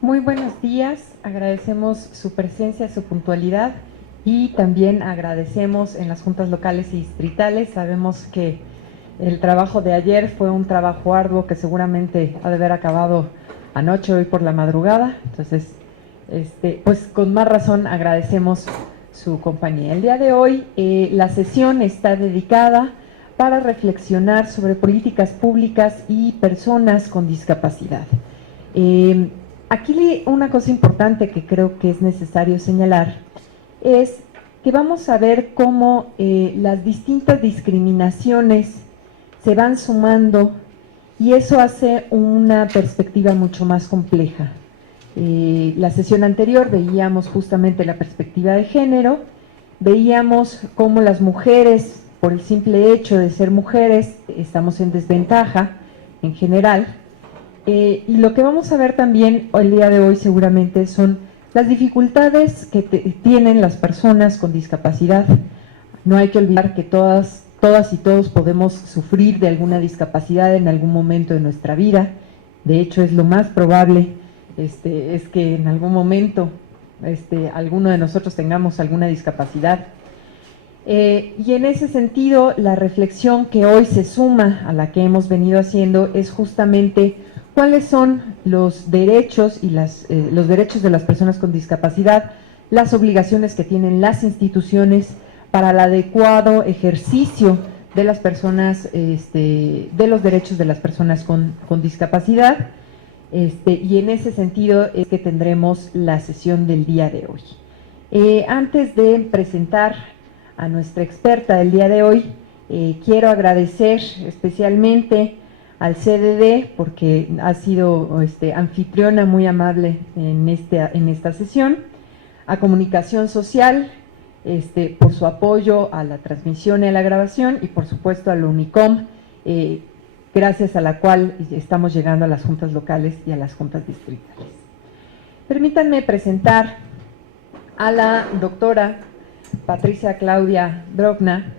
Muy buenos días, agradecemos su presencia, su puntualidad y también agradecemos en las juntas locales y distritales. Sabemos que el trabajo de ayer fue un trabajo arduo que seguramente ha de haber acabado anoche, hoy por la madrugada, entonces pues con más razón agradecemos su compañía. El día de hoy la sesión está dedicada para reflexionar sobre políticas públicas y personas con discapacidad. Aquí una cosa importante que creo que es necesario señalar es que vamos a ver cómo las distintas discriminaciones se van sumando y eso hace una perspectiva mucho más compleja. La sesión anterior veíamos justamente la perspectiva de género, veíamos cómo las mujeres, por el simple hecho de ser mujeres, estamos en desventaja en general. Y lo que vamos a ver también el día de hoy seguramente son las dificultades que tienen las personas con discapacidad. No hay que olvidar que todas y todos podemos sufrir de alguna discapacidad en algún momento de nuestra vida. De hecho, es lo más probable, es que en algún momento alguno de nosotros tengamos alguna discapacidad. Y en ese sentido, la reflexión que hoy se suma a la que hemos venido haciendo es justamente cuáles son los derechos y los derechos de las personas con discapacidad, las obligaciones que tienen las instituciones para el adecuado ejercicio de las personas, de los derechos de las personas con discapacidad, y en ese sentido es que tendremos la sesión del día de hoy. Antes de presentar a nuestra experta del día de hoy, quiero agradecer especialmente al CDD porque ha sido anfitriona muy amable en esta sesión, a Comunicación Social por su apoyo a la transmisión y a la grabación, y por supuesto a la UNICOM, gracias a la cual estamos llegando a las juntas locales y a las juntas distritales. Permítanme presentar a la doctora Patricia Claudia Drobna.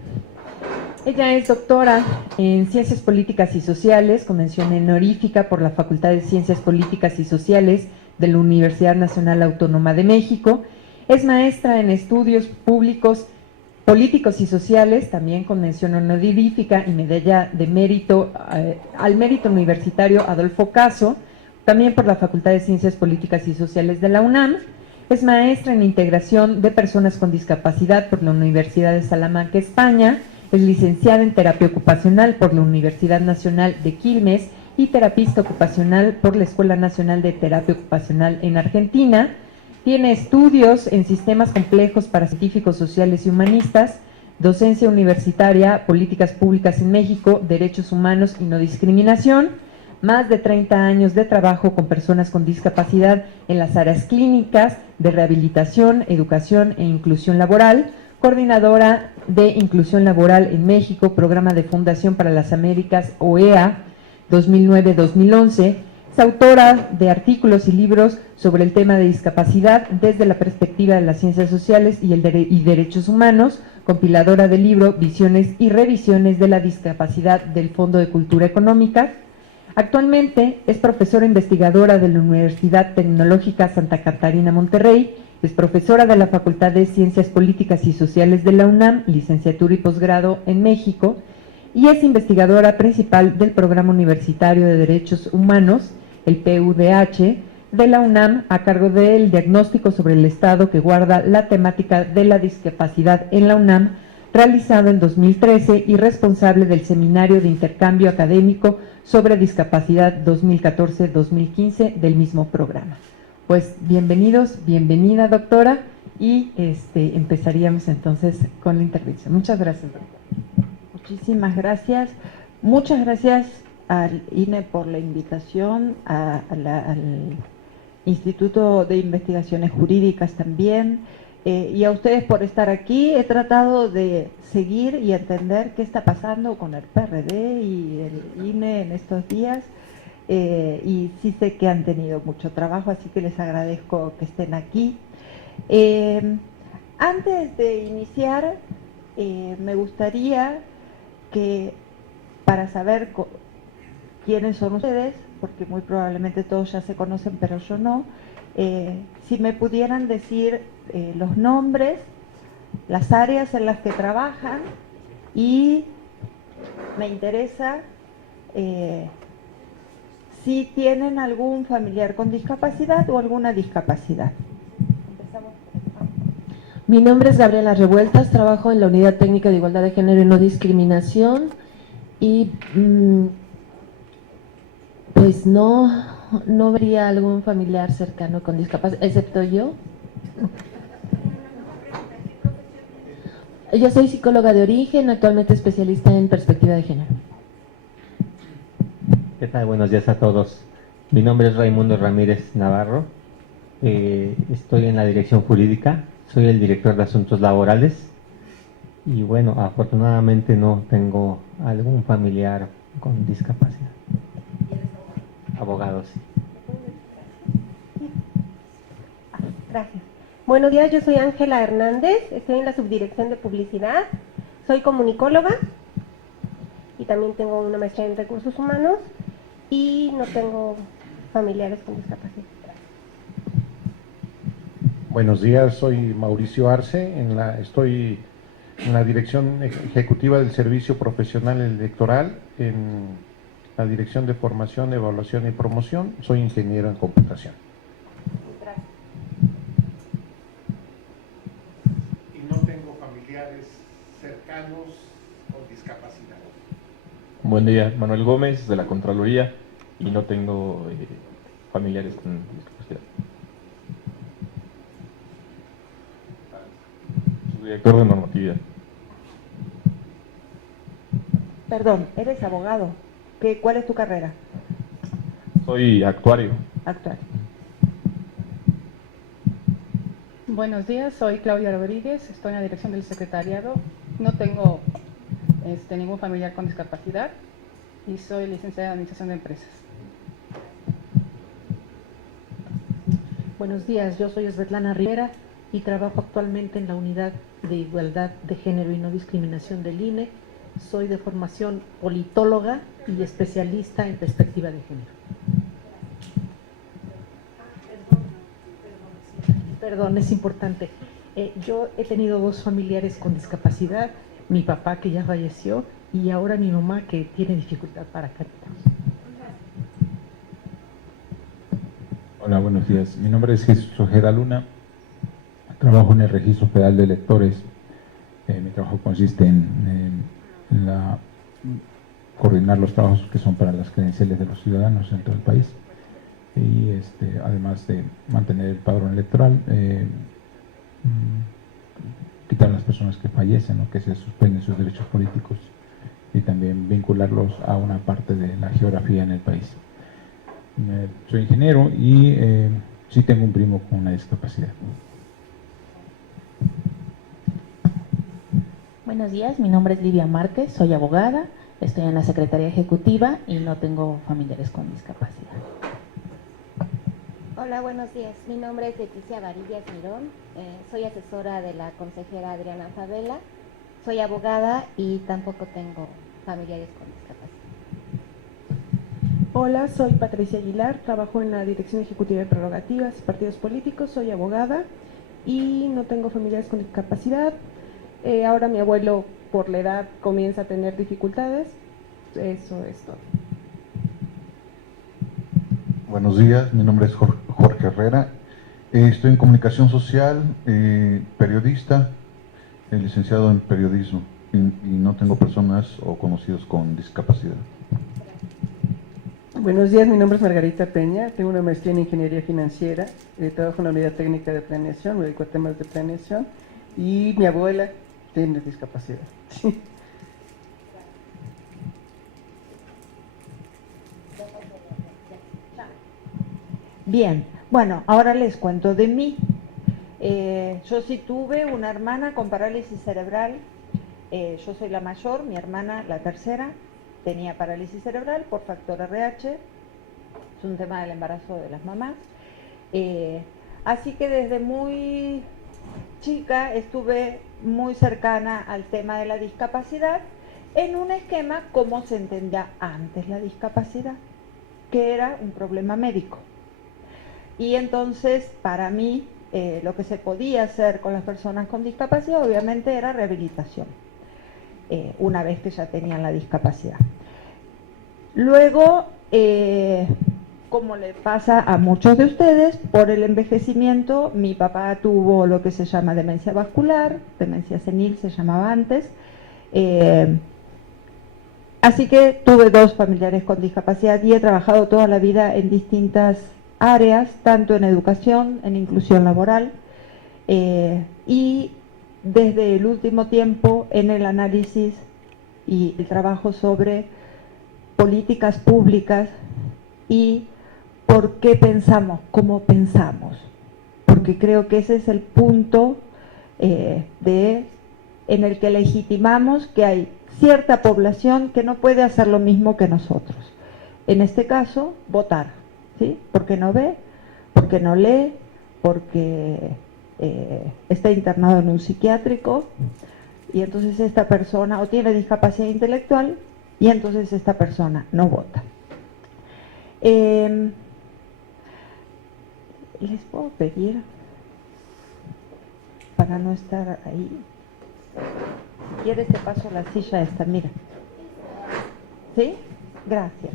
Ella es doctora en Ciencias Políticas y Sociales, con mención honorífica por la Facultad de Ciencias Políticas y Sociales de la Universidad Nacional Autónoma de México. Es maestra en Estudios Públicos, Políticos y Sociales, también con mención honorífica y medalla de mérito al mérito universitario Adolfo Caso, también por la Facultad de Ciencias Políticas y Sociales de la UNAM. Es maestra en Integración de Personas con Discapacidad por la Universidad de Salamanca, España. Es licenciada en Terapia Ocupacional por la Universidad Nacional de Quilmes y terapista ocupacional por la Escuela Nacional de Terapia Ocupacional en Argentina. Tiene estudios en sistemas complejos para científicos sociales y humanistas, docencia universitaria, políticas públicas en México, derechos humanos y no discriminación. Más de 30 años de trabajo con personas con discapacidad en las áreas clínicas, de rehabilitación, educación e inclusión laboral, coordinadora de inclusión laboral en México, programa de Fundación para las Américas, OEA, 2009-2011, es autora de artículos y libros sobre el tema de discapacidad desde la perspectiva de las ciencias sociales y derechos humanos, compiladora del libro Visiones y Revisiones de la Discapacidad del Fondo de Cultura Económica. Actualmente es profesora investigadora de la Universidad Tecnológica Santa Catarina Monterrey, es profesora de la Facultad de Ciencias Políticas y Sociales de la UNAM, licenciatura y posgrado en México, y es investigadora principal del Programa Universitario de Derechos Humanos, el PUDH, de la UNAM, a cargo del diagnóstico sobre el estado que guarda la temática de la discapacidad en la UNAM, realizado en 2013 y responsable del Seminario de Intercambio Académico sobre Discapacidad 2014-2015 del mismo programa. Pues bienvenidos, bienvenida doctora, y empezaríamos entonces con la intervención. Muchas gracias, doctora. Muchísimas gracias. Muchas gracias al INE por la invitación, al Instituto de Investigaciones Jurídicas también, y a ustedes por estar aquí. He tratado de seguir y entender qué está pasando con el PRD y el INE en estos días, y sí sé que han tenido mucho trabajo, así que les agradezco que estén aquí. Antes de iniciar, me gustaría que para saber quiénes son ustedes, porque muy probablemente todos ya se conocen, pero yo no. Si me pudieran decir los nombres, las áreas en las que trabajan, y me interesa si tienen algún familiar con discapacidad o alguna discapacidad. Empezamos por el... Mi nombre es Gabriela Revueltas, trabajo en la Unidad Técnica de Igualdad de Género y No Discriminación y pues no vería algún familiar cercano con discapacidad, excepto yo. Yo soy psicóloga de origen, actualmente especialista en perspectiva de género. ¿Qué tal? Buenos días a todos. Mi nombre es Raimundo Ramírez Navarro. Estoy en la dirección jurídica, soy el director de asuntos laborales y bueno, afortunadamente no tengo algún familiar con discapacidad. Abogado, sí. Gracias. Buenos días, yo soy Ángela Hernández, estoy en la subdirección de publicidad, soy comunicóloga y también tengo una maestría en recursos humanos y no tengo familiares con discapacidad. Buenos días, soy Mauricio Arce, estoy en la dirección ejecutiva del Servicio Profesional Electoral, en la Dirección de Formación, Evaluación y Promoción, soy ingeniero en computación. Gracias. Y no tengo familiares cercanos con discapacidad. Buen día, Manuel Gómez de la Contraloría y no tengo familiares con discapacidad. Soy director de normatividad. Perdón, eres abogado. ¿Cuál es tu carrera? Soy actuario. Actual. Buenos días, soy Claudia Rodríguez, estoy en la dirección del secretariado. No tengo ningún familiar con discapacidad y soy licenciada en Administración de Empresas. Buenos días, yo soy Svetlana Rivera y trabajo actualmente en la Unidad de Igualdad de Género y No Discriminación del INE. Soy de formación politóloga y especialista en perspectiva de género. Perdón, es importante. Yo he tenido 2 familiares con discapacidad, mi papá que ya falleció y ahora mi mamá que tiene dificultad para caminar. Hola, buenos días. Mi nombre es Jesús Ojeda Luna. Trabajo en el Registro Federal de Electores. Mi trabajo consiste en coordinar los trabajos que son para las credenciales de los ciudadanos en todo el país. Y además de mantener el padrón electoral, quitar a las personas que fallecen o que se suspenden sus derechos políticos y también vincularlos a una parte de la geografía en el país. Soy ingeniero y sí tengo un primo con una discapacidad. Buenos días, mi nombre es Livia Márquez, soy abogada, estoy en la Secretaría Ejecutiva y no tengo familiares con discapacidad. Hola, buenos días. Mi nombre es Leticia Varillas Mirón, soy asesora de la consejera Adriana Favela, soy abogada y tampoco tengo familiares con discapacidad. Hola, soy Patricia Aguilar, trabajo en la Dirección Ejecutiva de Prerrogativas y Partidos Políticos, soy abogada y no tengo familiares con discapacidad. Ahora mi abuelo por la edad comienza a tener dificultades, eso es todo. Buenos días, mi nombre es Jorge Herrera, estoy en comunicación social, periodista, licenciado en periodismo y no tengo personas o conocidos con discapacidad. Buenos días, mi nombre es Margarita Peña, tengo una maestría en Ingeniería Financiera, trabajo en la Unidad Técnica de Planeación, me dedico a temas de planeación y mi abuela tiene discapacidad. Sí. Bien, bueno, ahora les cuento de mí. Yo sí tuve una hermana con parálisis cerebral, yo soy la mayor, mi hermana la tercera tenía parálisis cerebral por factor RH, es un tema del embarazo de las mamás. Así que desde muy chica estuve muy cercana al tema de la discapacidad en un esquema como se entendía antes la discapacidad, que era un problema médico. Y entonces, para mí, lo que se podía hacer con las personas con discapacidad, obviamente, era rehabilitación, una vez que ya tenían la discapacidad. Luego, como le pasa a muchos de ustedes, por el envejecimiento, mi papá tuvo lo que se llama demencia vascular, demencia senil se llamaba antes, así que tuve 2 familiares con discapacidad y he trabajado toda la vida en distintas áreas, tanto en educación, en inclusión laboral, y desde el último tiempo en el análisis y el trabajo sobre políticas públicas y por qué pensamos, cómo pensamos, porque creo que ese es el punto en el que legitimamos que hay cierta población que no puede hacer lo mismo que nosotros. En este caso, votar, ¿sí? Porque no ve, porque no lee, porque está internado en un psiquiátrico, y entonces esta persona o tiene discapacidad intelectual, y entonces esta persona no vota. ¿Les puedo pedir, para no estar ahí? Si quieres te paso la silla esta, mira. ¿Sí? Gracias.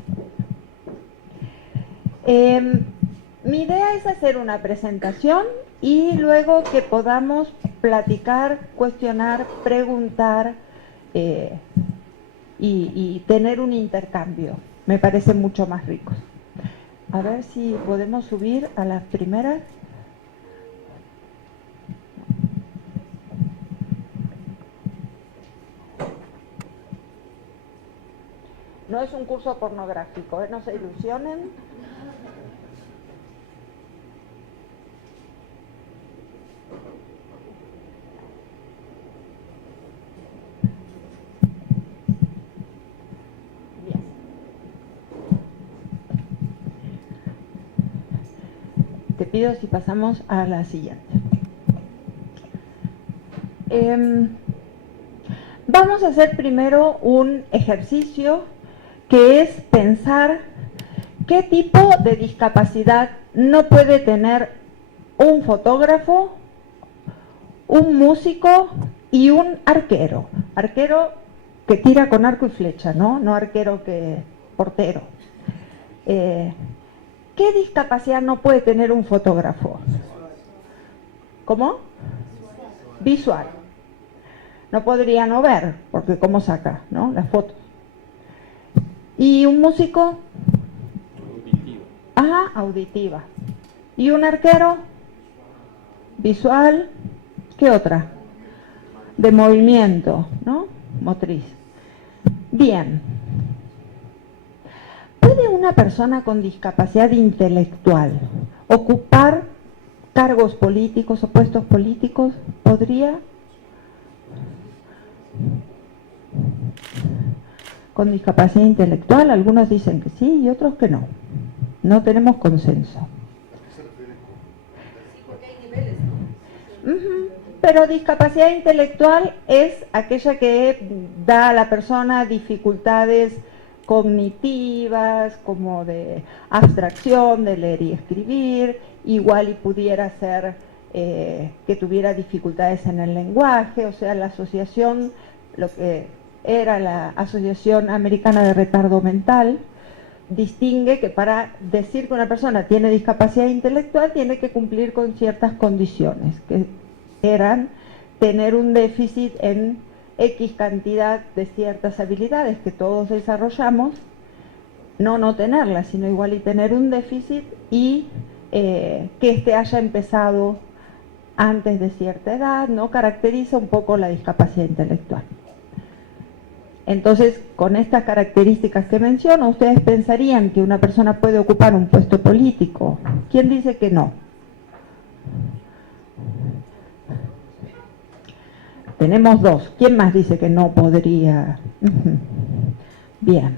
Mi idea es hacer una presentación y luego que podamos platicar, cuestionar, preguntar y tener un intercambio. Me parece mucho más rico. A ver si podemos subir a las primeras. No es un curso pornográfico, no se ilusionen. Te pido si pasamos a la siguiente. Vamos a hacer primero un ejercicio que es pensar qué tipo de discapacidad no puede tener un fotógrafo, un músico y un arquero. Arquero que tira con arco y flecha, ¿no? No arquero que portero. ¿Qué discapacidad no puede tener un fotógrafo? ¿Cómo? Visual. No podría no ver, porque ¿cómo saca, no? Las fotos. ¿Y un músico? Auditiva. Ajá, auditiva. ¿Y un arquero? Visual. ¿Qué otra? De movimiento, ¿no? Motriz. Bien. ¿Puede una persona con discapacidad intelectual ocupar cargos políticos o puestos políticos? ¿Podría? Con discapacidad intelectual, algunos dicen que sí y otros que no. No tenemos consenso. Pero discapacidad intelectual es aquella que da a la persona dificultades cognitivas, como de abstracción, de leer y escribir, igual y pudiera ser que tuviera dificultades en el lenguaje, o sea, la asociación, lo que era la Asociación Americana de Retardo Mental, distingue que para decir que una persona tiene discapacidad intelectual tiene que cumplir con ciertas condiciones, que eran tener un déficit en X cantidad de ciertas habilidades que todos desarrollamos, no tenerlas, sino igual y tener un déficit y que éste haya empezado antes de cierta edad, ¿no? Caracteriza un poco la discapacidad intelectual. Entonces, con estas características que menciono, ¿ustedes pensarían que una persona puede ocupar un puesto político? ¿Quién dice que no? Tenemos 2. ¿Quién más dice que no podría? Bien.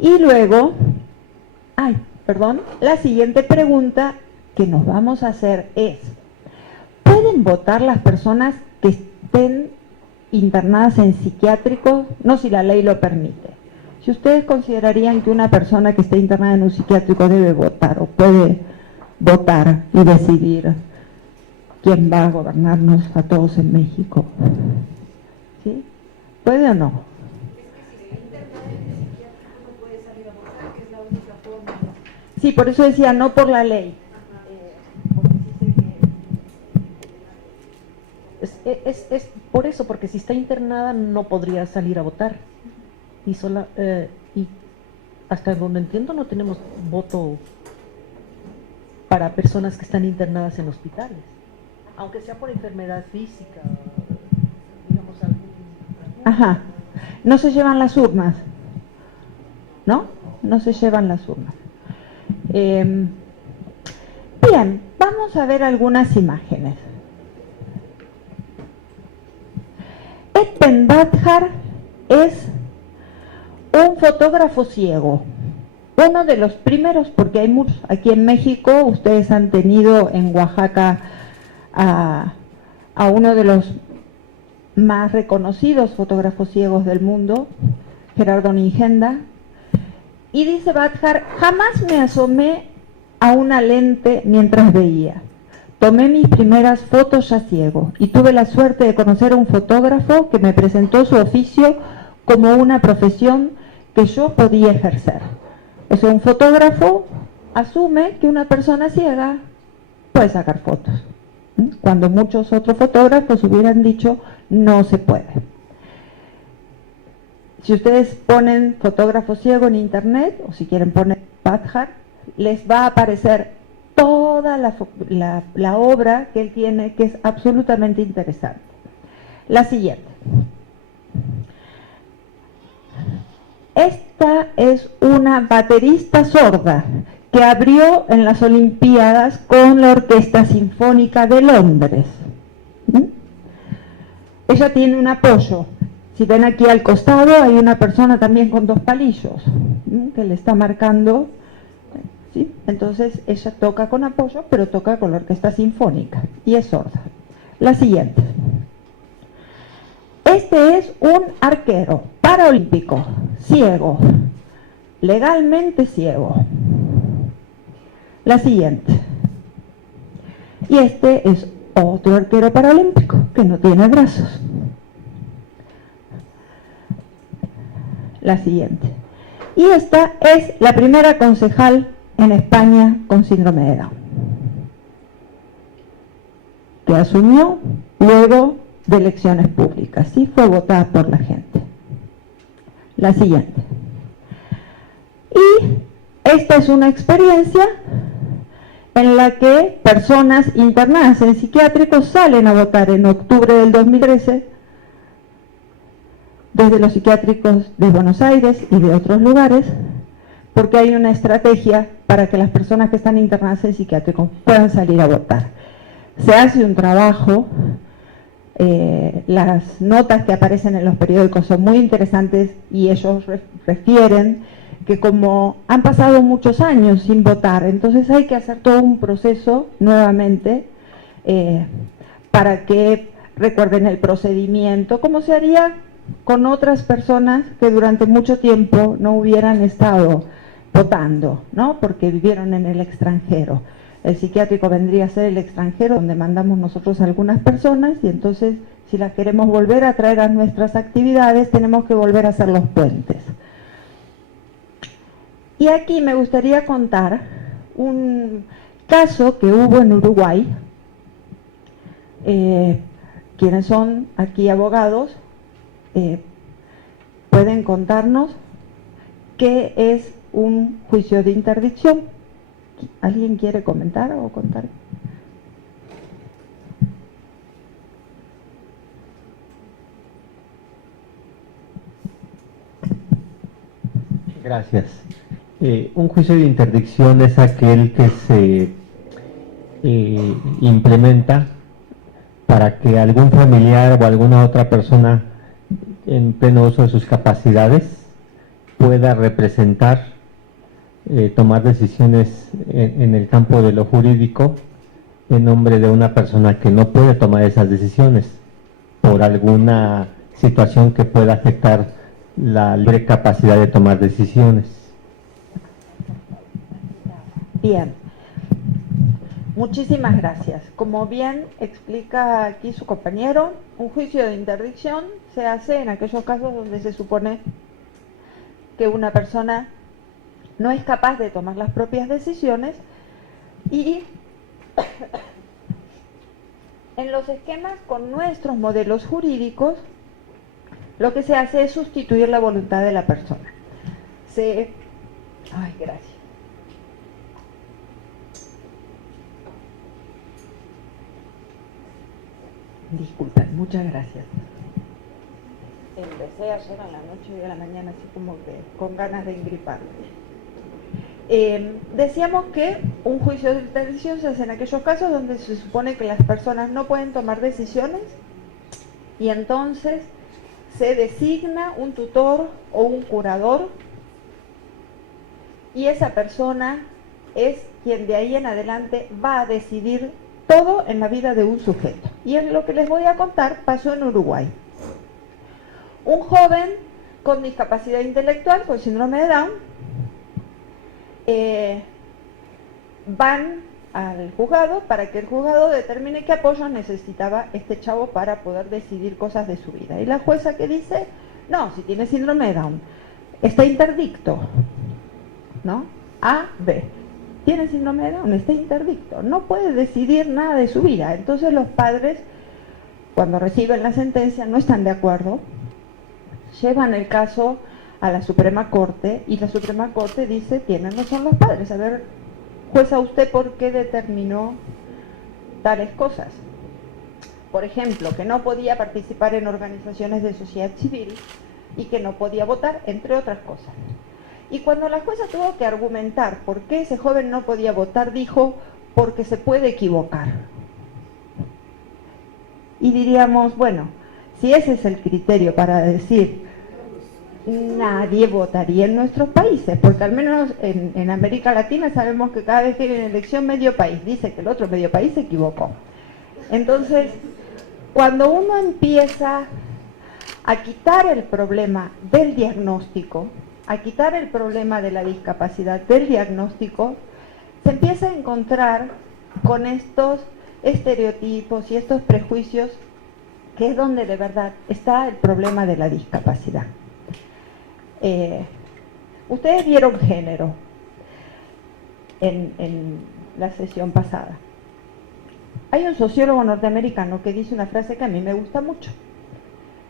Y luego, la siguiente pregunta que nos vamos a hacer es, ¿pueden votar las personas que estén internadas en psiquiátricos, no si la ley lo permite. Si ustedes considerarían que una persona que esté internada en un psiquiátrico debe votar o puede votar y decidir quién va a gobernarnos a todos en México, ¿sí? ¿Puede o no? Sí, por eso decía, no por la ley. Es por eso, porque si está internada no podría salir a votar. Y hasta donde entiendo no tenemos voto para personas que están internadas en hospitales. Aunque sea por enfermedad física, digamos algún... Ajá. No se llevan las urnas, ¿no? No se llevan las urnas. Bien, vamos a ver algunas imágenes. Epen Badjar es un fotógrafo ciego, uno de los primeros, porque hay muchos aquí en México. Ustedes han tenido en Oaxaca a uno de los más reconocidos fotógrafos ciegos del mundo, Gerardo Ningenda. Y dice Badjar, jamás me asomé a una lente mientras veía. Tomé mis primeras fotos ya ciego y tuve la suerte de conocer a un fotógrafo que me presentó su oficio como una profesión que yo podía ejercer. O sea, un fotógrafo asume que una persona ciega puede sacar fotos, cuando muchos otros fotógrafos hubieran dicho no se puede. Si ustedes ponen fotógrafo ciego en internet, o si quieren poner Badjar, les va a aparecer toda la obra que él tiene, que es absolutamente interesante. La siguiente. Esta es una baterista sorda que abrió en las Olimpiadas con la Orquesta Sinfónica de Londres. Ella tiene un apoyo. Si ven aquí al costado hay una persona también con dos palillos que le está marcando, ¿sí? Entonces ella toca con apoyo, pero toca con la Orquesta Sinfónica y es sorda. La siguiente. Este es un arquero paraolímpico, ciego, legalmente ciego. La siguiente. Y este es otro arquero paraolímpico que no tiene brazos. La siguiente. Y esta es la primera concejal en España con síndrome de Down, que asumió luego de elecciones públicas, y fue votada por la gente. La siguiente. Y esta es una experiencia en la que personas internadas en psiquiátricos salen a votar en octubre del 2013 desde los psiquiátricos de Buenos Aires y de otros lugares, porque hay una estrategia para que las personas que están internadas en psiquiátricos puedan salir a votar. Se hace un trabajo, las notas que aparecen en los periódicos son muy interesantes y ellos refieren que como han pasado muchos años sin votar, entonces hay que hacer todo un proceso nuevamente para que recuerden el procedimiento, como se haría con otras personas que durante mucho tiempo no hubieran estado votando, ¿no? Porque vivieron en el extranjero. El psiquiátrico vendría a ser el extranjero donde mandamos nosotros a algunas personas, y entonces si las queremos volver a traer a nuestras actividades tenemos que volver a hacer los puentes. Y aquí me gustaría contar un caso que hubo en Uruguay. Quienes son aquí abogados pueden contarnos qué es un juicio de interdicción. ¿Alguien quiere comentar o contar? Gracias. Un juicio de interdicción es aquel que se implementa para que algún familiar o alguna otra persona en pleno uso de sus capacidades pueda representar, tomar decisiones en el campo de lo jurídico en nombre de una persona que no puede tomar esas decisiones por alguna situación que pueda afectar la libre capacidad de tomar decisiones. Bien, muchísimas gracias. Como bien explica aquí su compañero, un juicio de interdicción se hace en aquellos casos donde se supone que una persona no es capaz de tomar las propias decisiones y en los esquemas con nuestros modelos jurídicos lo que se hace es sustituir la voluntad de la persona. Ay, gracias. Disculpen, muchas gracias. Empecé ayer a la noche y a la mañana así como que con ganas de engriparme. Decíamos que un juicio de interdicción se hace en aquellos casos donde se supone que las personas no pueden tomar decisiones y entonces se designa un tutor o un curador y esa persona es quien de ahí en adelante va a decidir todo en la vida de un sujeto. Y es lo que les voy a contar, pasó en Uruguay. Un joven con discapacidad intelectual, con síndrome de Down, van al juzgado para que el juzgado determine qué apoyo necesitaba este chavo para poder decidir cosas de su vida. Y la jueza que dice, no, si tiene síndrome de Down, está interdicto, ¿no? A, B. Tiene síndrome de Down, está interdicto, no puede decidir nada de su vida. Entonces los padres, cuando reciben la sentencia, no están de acuerdo, llevan el caso a la Suprema Corte y la Suprema Corte dice, tienen razón los padres. A ver, jueza, ¿usted por qué determinó tales cosas? Por ejemplo, que no podía participar en organizaciones de sociedad civil y que no podía votar, entre otras cosas. Y cuando la jueza tuvo que argumentar por qué ese joven no podía votar, dijo, porque se puede equivocar. Y diríamos, bueno, si ese es el criterio para decir, nadie votaría en nuestros países, porque al menos en América Latina sabemos que cada vez que hay una elección medio país dice que el otro medio país se equivocó. Entonces, cuando uno empieza a quitar el problema del diagnóstico, a quitar el problema de la discapacidad del diagnóstico, se empieza a encontrar con estos estereotipos y estos prejuicios, que es donde de verdad está el problema de la discapacidad. Ustedes vieron género en la sesión pasada. Hay un sociólogo norteamericano que dice una frase que a mí me gusta mucho.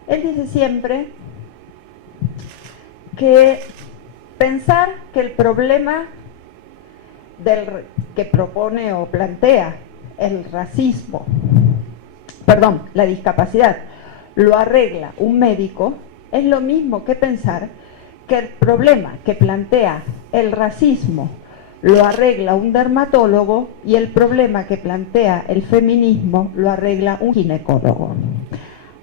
Él dice siempre que pensar que el problema que propone o plantea el racismo, la discapacidad, lo arregla un médico, es lo mismo que pensar que el problema que plantea el racismo lo arregla un dermatólogo y el problema que plantea el feminismo lo arregla un ginecólogo.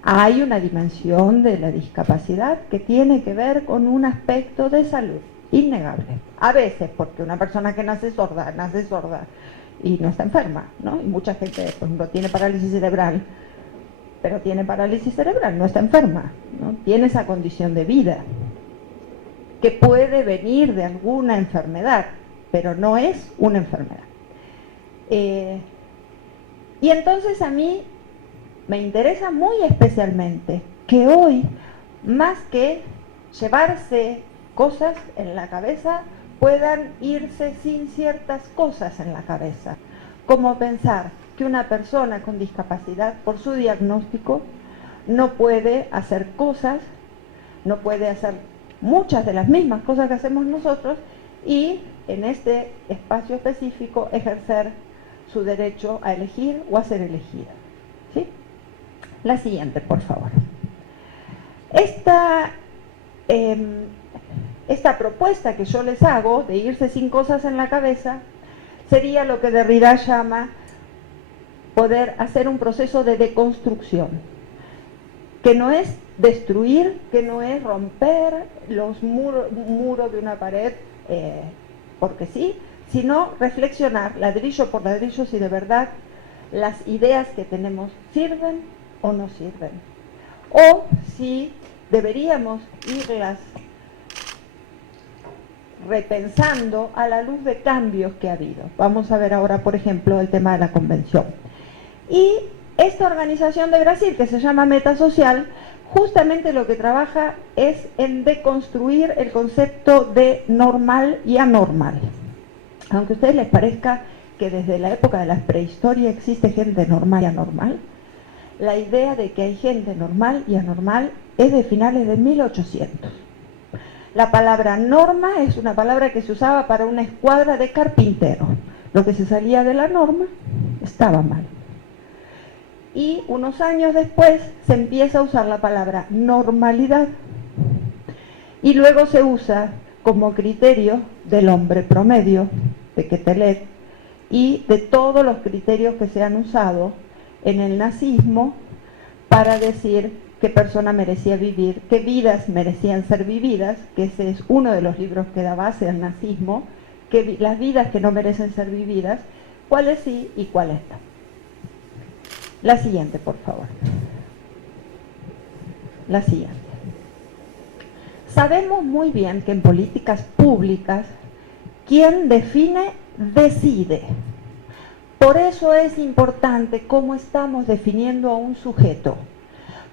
Hay una dimensión de la discapacidad que tiene que ver con un aspecto de salud, innegable. A veces, porque una persona que nace sorda y no está enferma, ¿no? Y mucha gente, por ejemplo, tiene parálisis cerebral, pero tiene parálisis cerebral, no está enferma, ¿no? Tiene esa condición de vida, que puede venir de alguna enfermedad, pero no es una enfermedad. Y entonces a mí me interesa muy especialmente que hoy, más que llevarse cosas en la cabeza, puedan irse sin ciertas cosas en la cabeza, como pensar que una persona con discapacidad, por su diagnóstico, no puede hacer cosas, no puede hacer muchas de las mismas cosas que hacemos nosotros y en este espacio específico ejercer su derecho a elegir o a ser elegida. ¿Sí? La siguiente, por favor. Esta propuesta que yo les hago de irse sin cosas en la cabeza sería lo que Derrida llama poder hacer un proceso de deconstrucción, que no es destruir, que no es romper los muros de una pared porque sí, sino reflexionar ladrillo por ladrillo si de verdad las ideas que tenemos sirven o no sirven, o si deberíamos irlas repensando a la luz de cambios que ha habido. Vamos a ver ahora, por ejemplo, el tema de la convención. Y esta organización de Brasil, que se llama Metasocial, justamente lo que trabaja es en deconstruir el concepto de normal y anormal. Aunque a ustedes les parezca que desde la época de la prehistoria existe gente normal y anormal, la idea de que hay gente normal y anormal es de finales de 1800. La palabra norma es una palabra que se usaba para una escuadra de carpinteros. Lo que se salía de la norma estaba mal. Y unos años después se empieza a usar la palabra normalidad. Y luego se usa como criterio del hombre promedio, de Quetelet, y de todos los criterios que se han usado en el nazismo para decir qué persona merecía vivir, qué vidas merecían ser vividas, que ese es uno de los libros que da base al nazismo, que las vidas que no merecen ser vividas, cuáles sí y cuáles no. La siguiente, por favor. La siguiente. Sabemos muy bien que en políticas públicas, quien define, decide. Por eso es importante cómo estamos definiendo a un sujeto.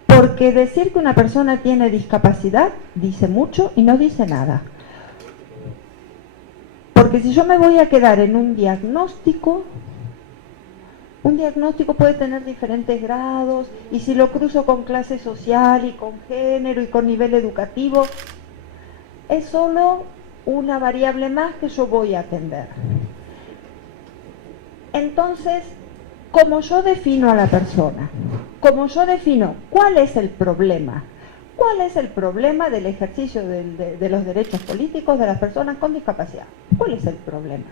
Porque decir que una persona tiene discapacidad dice mucho y no dice nada. Porque si yo me voy a quedar en un diagnóstico puede tener diferentes grados, y si lo cruzo con clase social y con género y con nivel educativo, es solo una variable más que yo voy a atender. Entonces, como yo defino a la persona, como yo defino cuál es el problema del ejercicio de los derechos políticos de las personas con discapacidad, ¿cuál es el problema?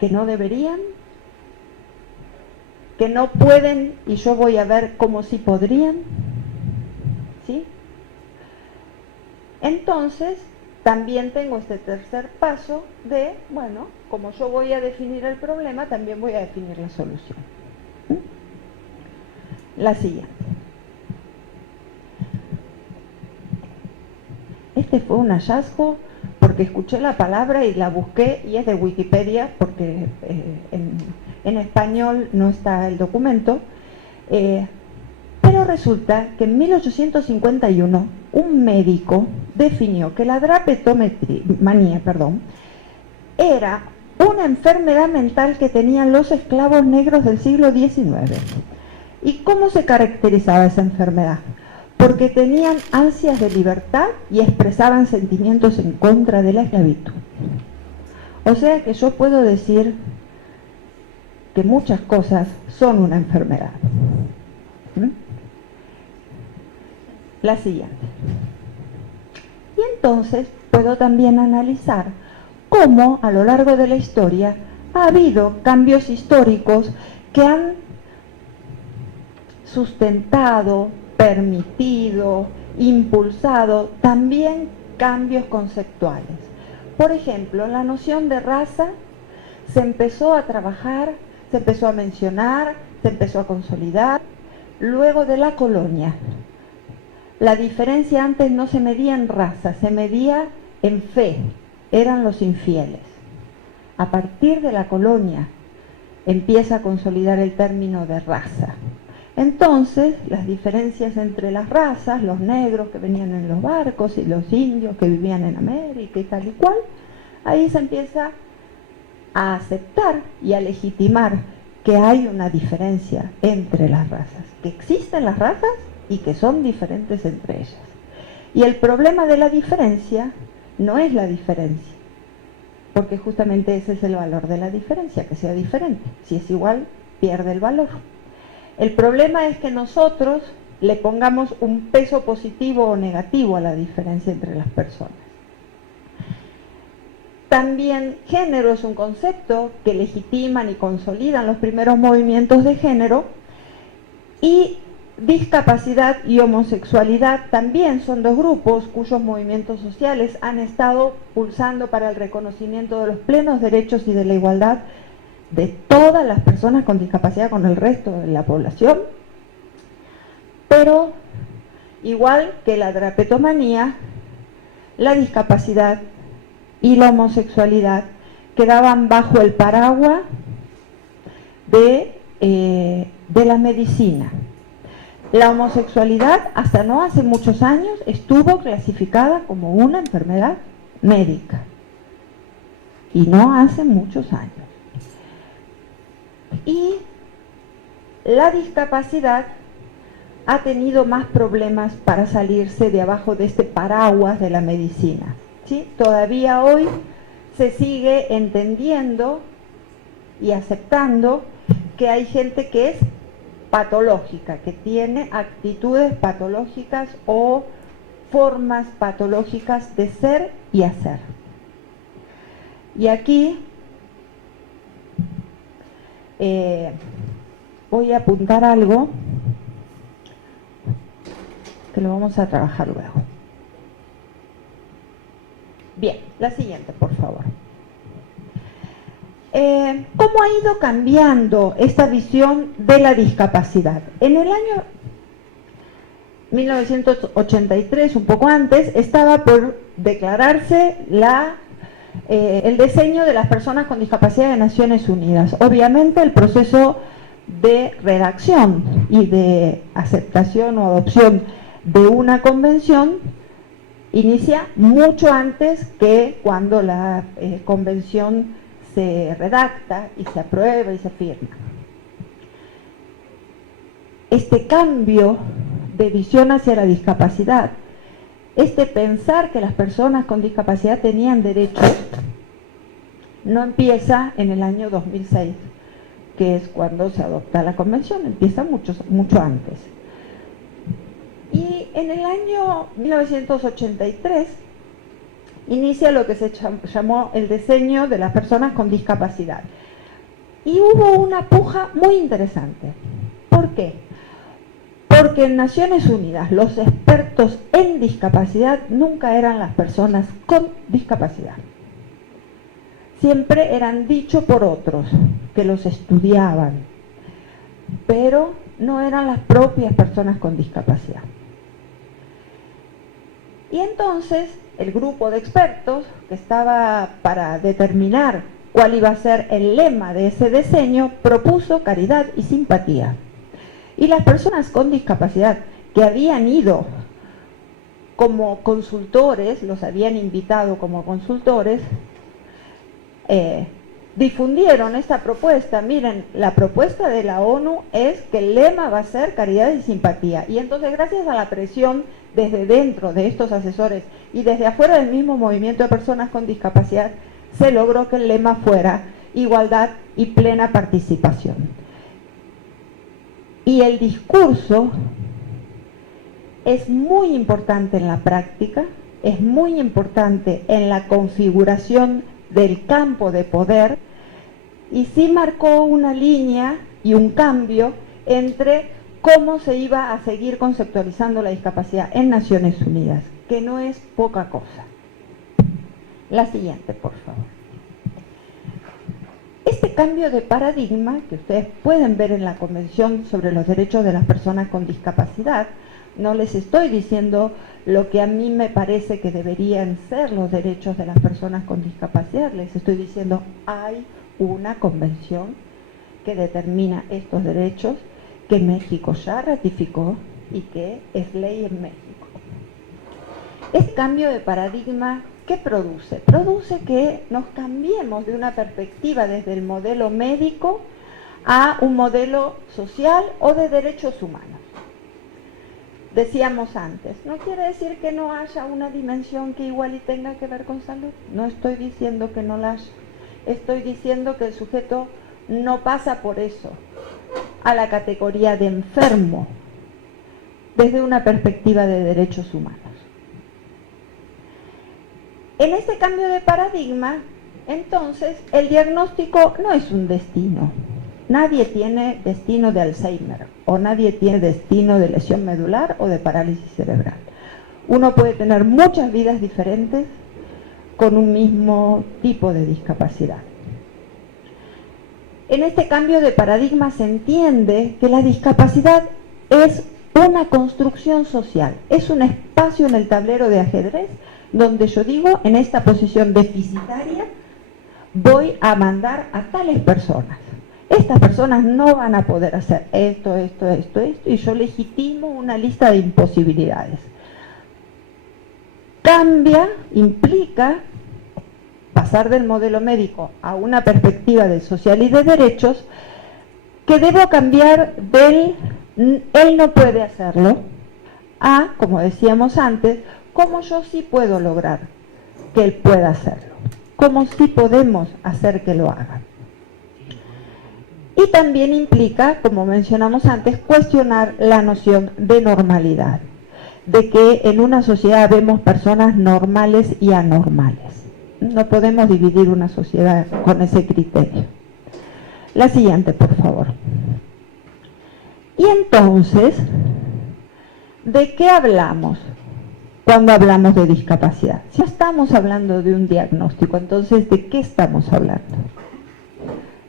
¿Que no deberían? ¿Que no pueden y yo voy a ver cómo sí podrían? ¿Sí? Entonces, también tengo este tercer paso de, bueno, como yo voy a definir el problema, también voy a definir la solución. La siguiente. Este fue un hallazgo porque escuché la palabra y la busqué, y es de Wikipedia, porque en español no está el documento, pero resulta que en 1851 un médico definió que la drapetomanía, era una enfermedad mental que tenían los esclavos negros del siglo XIX. ¿Y cómo se caracterizaba esa enfermedad? Porque tenían ansias de libertad y expresaban sentimientos en contra de la esclavitud. O sea que yo puedo decir que muchas cosas son una enfermedad. La siguiente. Y entonces puedo también analizar cómo a lo largo de la historia ha habido cambios históricos que han sustentado, permitido, impulsado también cambios conceptuales. Por ejemplo, la noción de raza se empezó a trabajar, se empezó a mencionar, se empezó a consolidar luego de la colonia. La diferencia antes no se medía en raza, se medía en fe, eran los infieles. A partir de la colonia empieza a consolidar el término de raza. Entonces, las diferencias entre las razas, los negros que venían en los barcos y los indios que vivían en América y tal y cual, ahí se empieza a aceptar y a legitimar que hay una diferencia entre las razas, que existen las razas y que son diferentes entre ellas. Y el problema de la diferencia no es la diferencia, porque justamente ese es el valor de la diferencia, que sea diferente. Si es igual, pierde el valor. El problema es que nosotros le pongamos un peso positivo o negativo a la diferencia entre las personas. También género es un concepto que legitiman y consolidan los primeros movimientos de género, y discapacidad y homosexualidad también son dos grupos cuyos movimientos sociales han estado pulsando para el reconocimiento de los plenos derechos y de la igualdad de todas las personas con discapacidad con el resto de la población. Pero igual que la drapetomanía, la discapacidad y la homosexualidad quedaban bajo el paraguas de la medicina. La homosexualidad hasta no hace muchos años estuvo clasificada como una enfermedad médica, y no hace muchos años. Y la discapacidad ha tenido más problemas para salirse de abajo de este paraguas de la medicina, ¿sí? Todavía hoy se sigue entendiendo y aceptando que hay gente que es patológica, que tiene actitudes patológicas o formas patológicas de ser y hacer. Y aquí voy a apuntar algo que lo vamos a trabajar luego. Bien, la siguiente, por favor. ¿Cómo ha ido cambiando esta visión de la discapacidad? En el año 1983, un poco antes, estaba por declararse el diseño de las personas con discapacidad de Naciones Unidas. Obviamente el proceso de redacción y de aceptación o adopción de una convención inicia mucho antes que cuando la convención se redacta y se aprueba y se firma. Este cambio de visión hacia la discapacidad, este pensar que las personas con discapacidad tenían derechos, no empieza en el año 2006, que es cuando se adopta la convención, empieza mucho antes. Y en el año 1983 inicia lo que se llamó el diseño de las personas con discapacidad. Y hubo una puja muy interesante. ¿Por qué? Porque en Naciones Unidas los expertos en discapacidad nunca eran las personas con discapacidad. Siempre eran dicho por otros que los estudiaban, pero no eran las propias personas con discapacidad. Y entonces el grupo de expertos que estaba para determinar cuál iba a ser el lema de ese diseño propuso caridad y simpatía. Y las personas con discapacidad que habían ido como consultores, los habían invitado como consultores, difundieron esta propuesta. Miren, la propuesta de la ONU es que el lema va a ser caridad y simpatía. Y entonces, gracias a la presión desde dentro de estos asesores y desde afuera del mismo movimiento de personas con discapacidad, se logró que el lema fuera igualdad y plena participación. Y el discurso es muy importante en la práctica, es muy importante en la configuración del campo de poder, y sí marcó una línea y un cambio entre cómo se iba a seguir conceptualizando la discapacidad en Naciones Unidas, que no es poca cosa. La siguiente, por favor. Este cambio de paradigma que ustedes pueden ver en la Convención sobre los Derechos de las Personas con Discapacidad, no les estoy diciendo lo que a mí me parece que deberían ser los derechos de las personas con discapacidad, les estoy diciendo hay una convención que determina estos derechos, que México ya ratificó y que es ley en México. Este cambio de paradigma, ¿qué produce? Produce que nos cambiemos de una perspectiva desde el modelo médico a un modelo social o de derechos humanos. Decíamos antes, no quiere decir que no haya una dimensión que igual y tenga que ver con salud. No estoy diciendo que no la haya. Estoy diciendo que el sujeto no pasa por eso a la categoría de enfermo desde una perspectiva de derechos humanos. En este cambio de paradigma, entonces, el diagnóstico no es un destino. Nadie tiene destino de Alzheimer, o nadie tiene destino de lesión medular o de parálisis cerebral. Uno puede tener muchas vidas diferentes con un mismo tipo de discapacidad. En este cambio de paradigma se entiende que la discapacidad es una construcción social, es un espacio en el tablero de ajedrez donde yo digo, en esta posición deficitaria, voy a mandar a tales personas. Estas personas no van a poder hacer esto, y yo legitimo una lista de imposibilidades. Cambia, implica pasar del modelo médico a una perspectiva del social y de derechos, que debo cambiar del él no puede hacerlo a, como decíamos antes, cómo yo sí puedo lograr que él pueda hacerlo, cómo sí podemos hacer que lo haga. Y también implica, como mencionamos antes, cuestionar la noción de normalidad, de que en una sociedad vemos personas normales y anormales. No podemos dividir una sociedad con ese criterio. La siguiente, por favor. Y entonces, ¿de qué hablamos cuando hablamos de discapacidad? Si no estamos hablando de un diagnóstico, entonces, ¿de qué estamos hablando?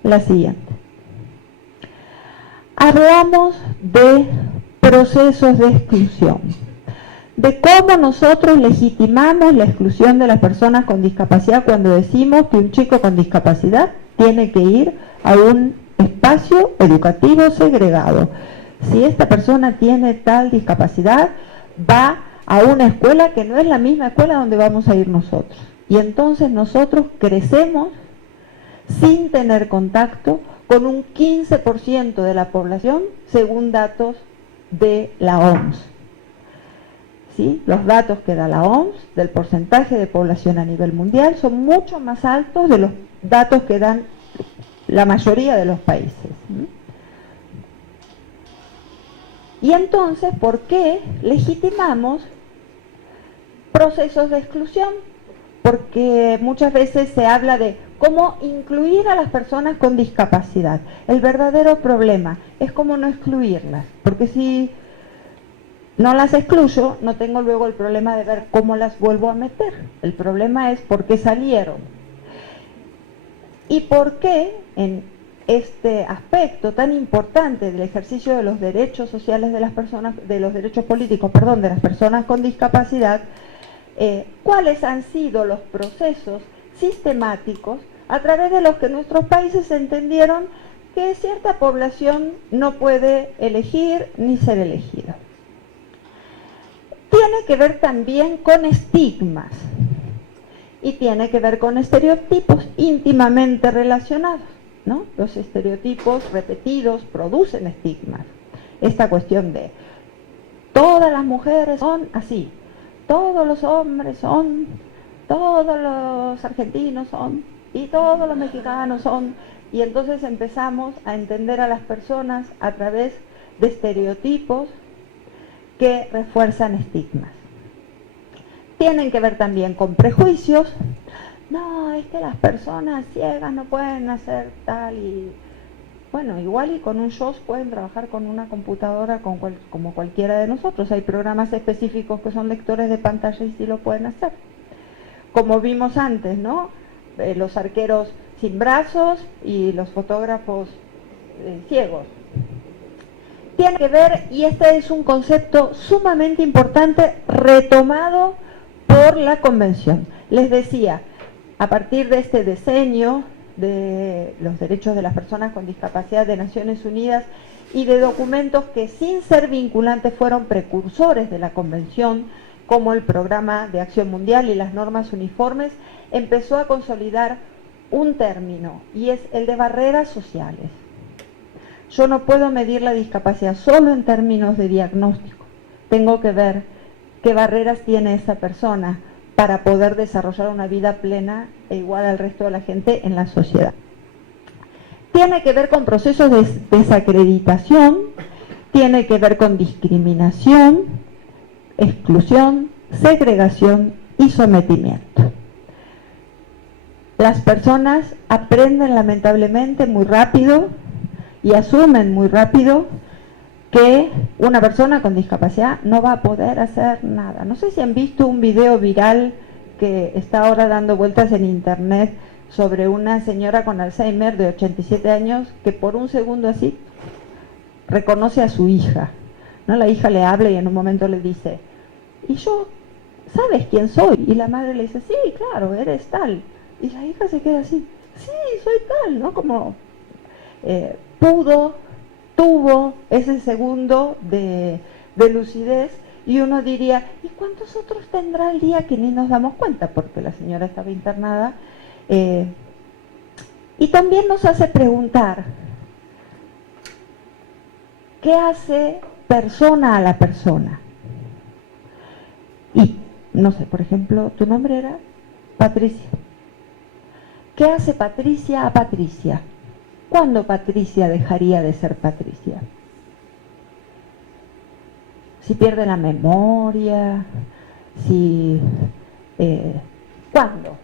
La siguiente. Hablamos de procesos de exclusión, de cómo nosotros legitimamos la exclusión de las personas con discapacidad cuando decimos que un chico con discapacidad tiene que ir a un espacio educativo segregado. Si esta persona tiene tal discapacidad, va a una escuela que no es la misma escuela donde vamos a ir nosotros. Y entonces nosotros crecemos sin tener contacto con un 15% de la población, según datos de la OMS. ¿Sí? Los datos que da la OMS del porcentaje de población a nivel mundial son mucho más altos de los datos que dan la mayoría de los países. Y entonces, ¿por qué legitimamos procesos de exclusión? Porque muchas veces se habla de cómo incluir a las personas con discapacidad. El verdadero problema es cómo no excluirlas, porque si no las excluyo, no tengo luego el problema de ver cómo las vuelvo a meter. El problema es por qué salieron. Y por qué en este aspecto tan importante del ejercicio de los derechos sociales de las personas, de los derechos políticos, perdón, de las personas con discapacidad, cuáles han sido los procesos sistemáticos a través de los que nuestros países entendieron que cierta población no puede elegir ni ser elegida. Tiene que ver también con estigmas y tiene que ver con estereotipos íntimamente relacionados, ¿no? Los estereotipos repetidos producen estigmas. Esta cuestión de todas las mujeres son así, todos los hombres son, todos los argentinos son, y todos los mexicanos son, y entonces empezamos a entender a las personas a través de estereotipos que refuerzan estigmas. Tienen que ver también con prejuicios. No, es que las personas ciegas no pueden hacer tal y... Bueno, igual y con un JOS pueden trabajar con una computadora como cualquiera de nosotros. Hay programas específicos que son lectores de pantalla y sí lo pueden hacer. Como vimos antes, ¿no? Los arqueros sin brazos y los fotógrafos ciegos. Tiene que ver, y este es un concepto sumamente importante, retomado por la Convención. Les decía, a partir de este diseño de los derechos de las personas con discapacidad de Naciones Unidas y de documentos que sin ser vinculantes fueron precursores de la Convención, como el Programa de Acción Mundial y las normas uniformes, empezó a consolidar un término, y es el de barreras sociales. Yo no puedo medir la discapacidad solo en términos de diagnóstico. Tengo que ver qué barreras tiene esa persona para poder desarrollar una vida plena e igual al resto de la gente en la sociedad. Tiene que ver con procesos de desacreditación, tiene que ver con discriminación, exclusión, segregación y sometimiento. Las personas aprenden lamentablemente muy rápido y asumen muy rápido que una persona con discapacidad no va a poder hacer nada. No sé si han visto un video viral que está ahora dando vueltas en internet sobre una señora con Alzheimer de 87 años que por un segundo así reconoce a su hija. ¿no? La hija le habla y en un momento le dice, ¿y yo? ¿Sabes quién soy? Y la madre le dice, sí, claro, eres tal. Y la hija se queda así, sí, soy tal, ¿no? Como tuvo ese segundo de lucidez, y uno diría, ¿y cuántos otros tendrá el día que ni nos damos cuenta? Porque la señora estaba internada. Y también nos hace preguntar, ¿qué hace persona a la persona? Y, no sé, por ejemplo, tu nombre era Patricia. ¿Qué hace Patricia a Patricia? ¿Cuándo Patricia dejaría de ser Patricia? Si pierde la memoria, ¿cuándo?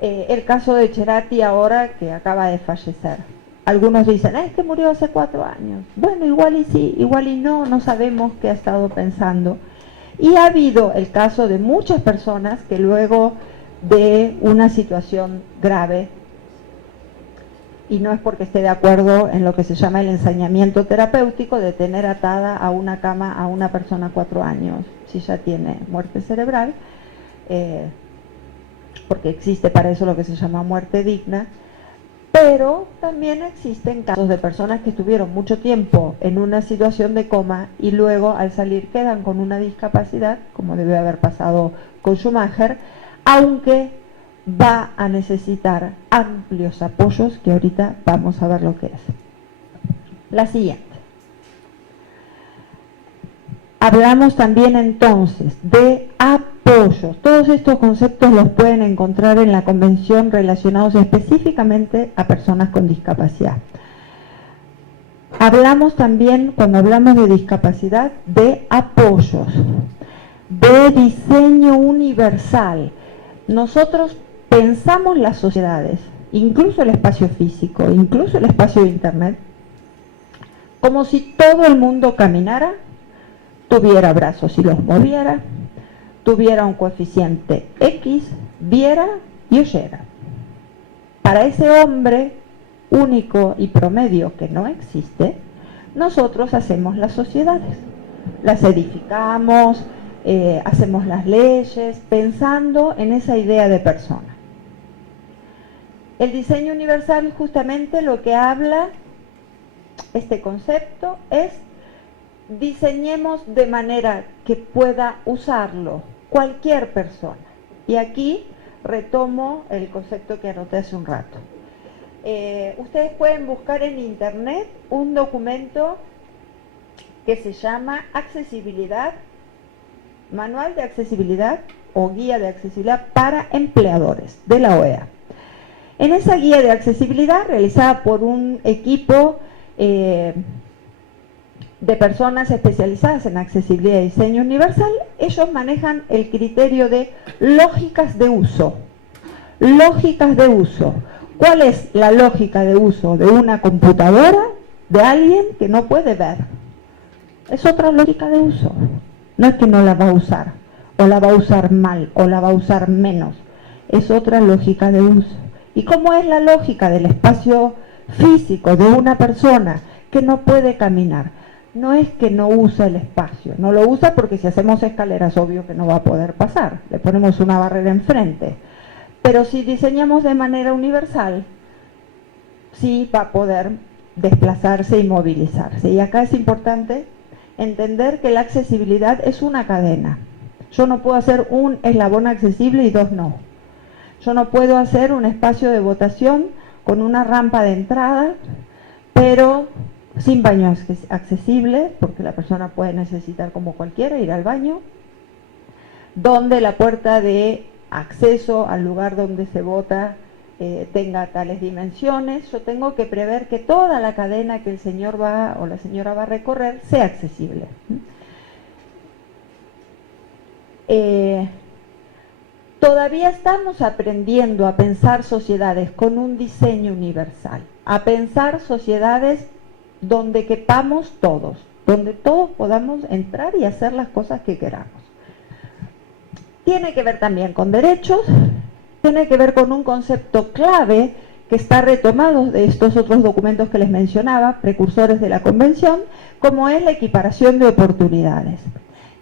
El caso de Cerati ahora, que acaba de fallecer. Algunos dicen, es que murió hace 4 años. Bueno, igual y sí, igual y no, no sabemos qué ha estado pensando. Y ha habido el caso de muchas personas que luego de una situación grave, y no es porque esté de acuerdo en lo que se llama el ensañamiento terapéutico, de tener atada a una cama a una persona 4 años, si ya tiene muerte cerebral, porque existe para eso lo que se llama muerte digna, pero también existen casos de personas que estuvieron mucho tiempo en una situación de coma y luego al salir quedan con una discapacidad, como debe haber pasado con Schumacher, aunque va a necesitar amplios apoyos, que ahorita vamos a ver lo que es. La siguiente. Hablamos también entonces de apoyos. Todos estos conceptos los pueden encontrar en la convención relacionados específicamente a personas con discapacidad. Hablamos también, cuando hablamos de discapacidad, de apoyos, de diseño universal. Nosotros pensamos las sociedades, incluso el espacio físico, incluso el espacio de internet, como si todo el mundo caminara, tuviera brazos y los moviera, tuviera un coeficiente X, viera y oyera. Para ese hombre único y promedio que no existe, nosotros hacemos las sociedades, las edificamos, hacemos las leyes, pensando en esa idea de persona. El diseño universal justamente lo que habla, este concepto, es diseñemos de manera que pueda usarlo cualquier persona. Y aquí retomo el concepto que anoté hace un rato. Ustedes pueden buscar en internet un documento que se llama Accesibilidad, Manual de Accesibilidad o Guía de Accesibilidad para Empleadores, de la OEA. En esa guía de accesibilidad, realizada por un equipo de personas especializadas en accesibilidad y diseño universal, ellos manejan el criterio de lógicas de uso. Lógicas de uso. ¿Cuál es la lógica de uso de una computadora de alguien que no puede ver? Es otra lógica de uso. No es que no la va a usar, o la va a usar mal, o la va a usar menos. Es otra lógica de uso. ¿Y cómo es la lógica del espacio físico de una persona que no puede caminar? No es que no usa el espacio, no lo usa porque si hacemos escaleras, obvio que no va a poder pasar, le ponemos una barrera enfrente. Pero si diseñamos de manera universal, sí va a poder desplazarse y movilizarse. Y acá es importante entender que la accesibilidad es una cadena. Yo no puedo hacer un eslabón accesible y 2 no. Yo no puedo hacer un espacio de votación con una rampa de entrada, pero sin baño accesible, porque la persona puede necesitar, como cualquiera, ir al baño, donde la puerta de acceso al lugar donde se vota tenga tales dimensiones. Yo tengo que prever que toda la cadena que el señor va o la señora va a recorrer sea accesible. Todavía estamos aprendiendo a pensar sociedades con un diseño universal, a pensar sociedades donde quepamos todos, donde todos podamos entrar y hacer las cosas que queramos. Tiene que ver también con derechos, tiene que ver con un concepto clave que está retomado de estos otros documentos que les mencionaba, precursores de la Convención, como es la equiparación de oportunidades.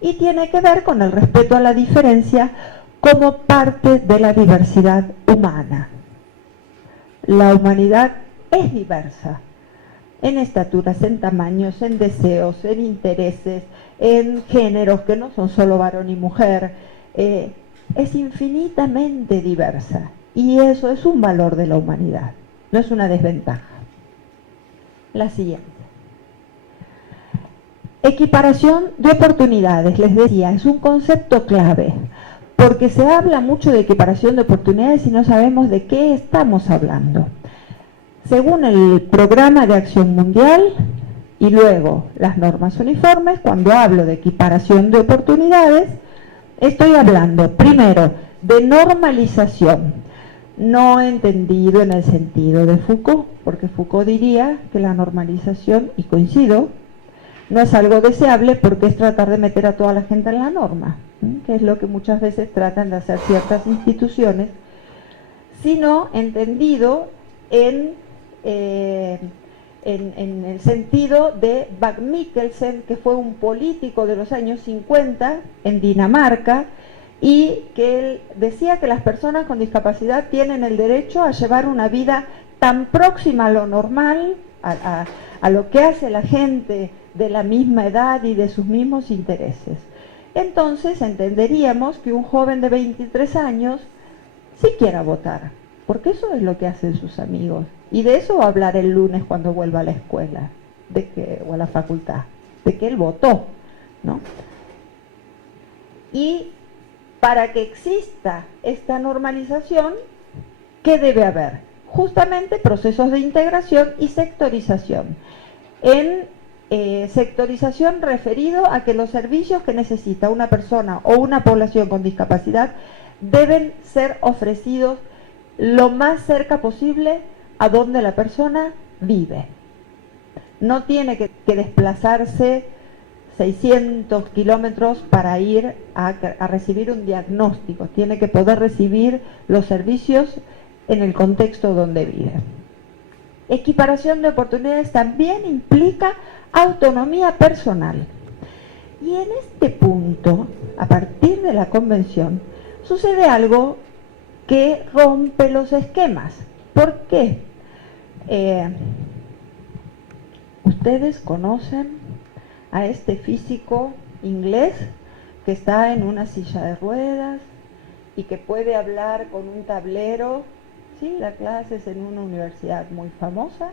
Y tiene que ver con el respeto a la diferencia como parte de la diversidad humana. La humanidad es diversa en estaturas, en tamaños, en deseos, en intereses, en géneros que no son solo varón y mujer. Es infinitamente diversa y eso es un valor de la humanidad, no es una desventaja. La siguiente. Equiparación de oportunidades, les decía, es un concepto clave, porque se habla mucho de equiparación de oportunidades y no sabemos de qué estamos hablando. Según el Programa de Acción Mundial y luego las normas uniformes, cuando hablo de equiparación de oportunidades, estoy hablando primero de normalización, no entendido en el sentido de Foucault, porque Foucault diría que la normalización, y coincido, no es algo deseable porque es tratar de meter a toda la gente en la norma, que es lo que muchas veces tratan de hacer ciertas instituciones, sino entendido en el sentido de Bach Mikkelsen, que fue un político de los años 50 en Dinamarca, y que él decía que las personas con discapacidad tienen el derecho a llevar una vida tan próxima a lo normal, a lo que hace la gente de la misma edad y de sus mismos intereses. Entonces entenderíamos que un joven de 23 años sí quiera votar, porque eso es lo que hacen sus amigos. Y de eso va a hablar el lunes cuando vuelva a la escuela o a la facultad, de que él votó, ¿no? Y para que exista esta normalización, ¿qué debe haber? Justamente procesos de integración y sectorización. Sectorización referido a que los servicios que necesita una persona o una población con discapacidad deben ser ofrecidos lo más cerca posible a donde la persona vive. No tiene que desplazarse 600 kilómetros para ir a recibir un diagnóstico, tiene que poder recibir los servicios en el contexto donde vive. Equiparación de oportunidades también implica autonomía personal. Y en este punto, a partir de la Convención, sucede algo que rompe los esquemas. ¿Por qué? Ustedes conocen a este físico inglés que está en una silla de ruedas y que puede hablar con un tablero. Sí, la clase es en una universidad muy famosa.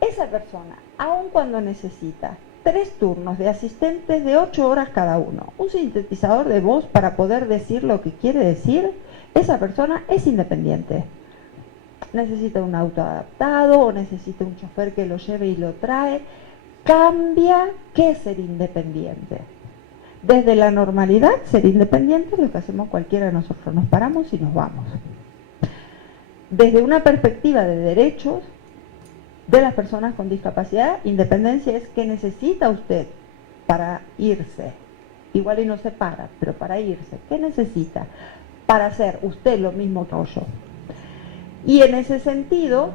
Esa persona, aun cuando necesita 3 turnos de asistentes de 8 horas cada uno, un sintetizador de voz para poder decir lo que quiere decir, esa persona es independiente. Necesita un auto adaptado o necesita un chofer que lo lleve y lo trae. Cambia qué es ser independiente. Desde la normalidad, ser independiente es lo que hacemos cualquiera de nosotros, nos paramos y nos vamos. Desde una perspectiva de derechos de las personas con discapacidad, independencia es qué necesita usted para irse. Igual y no se para, pero para irse, ¿qué necesita para hacer usted lo mismo que yo? Y en ese sentido,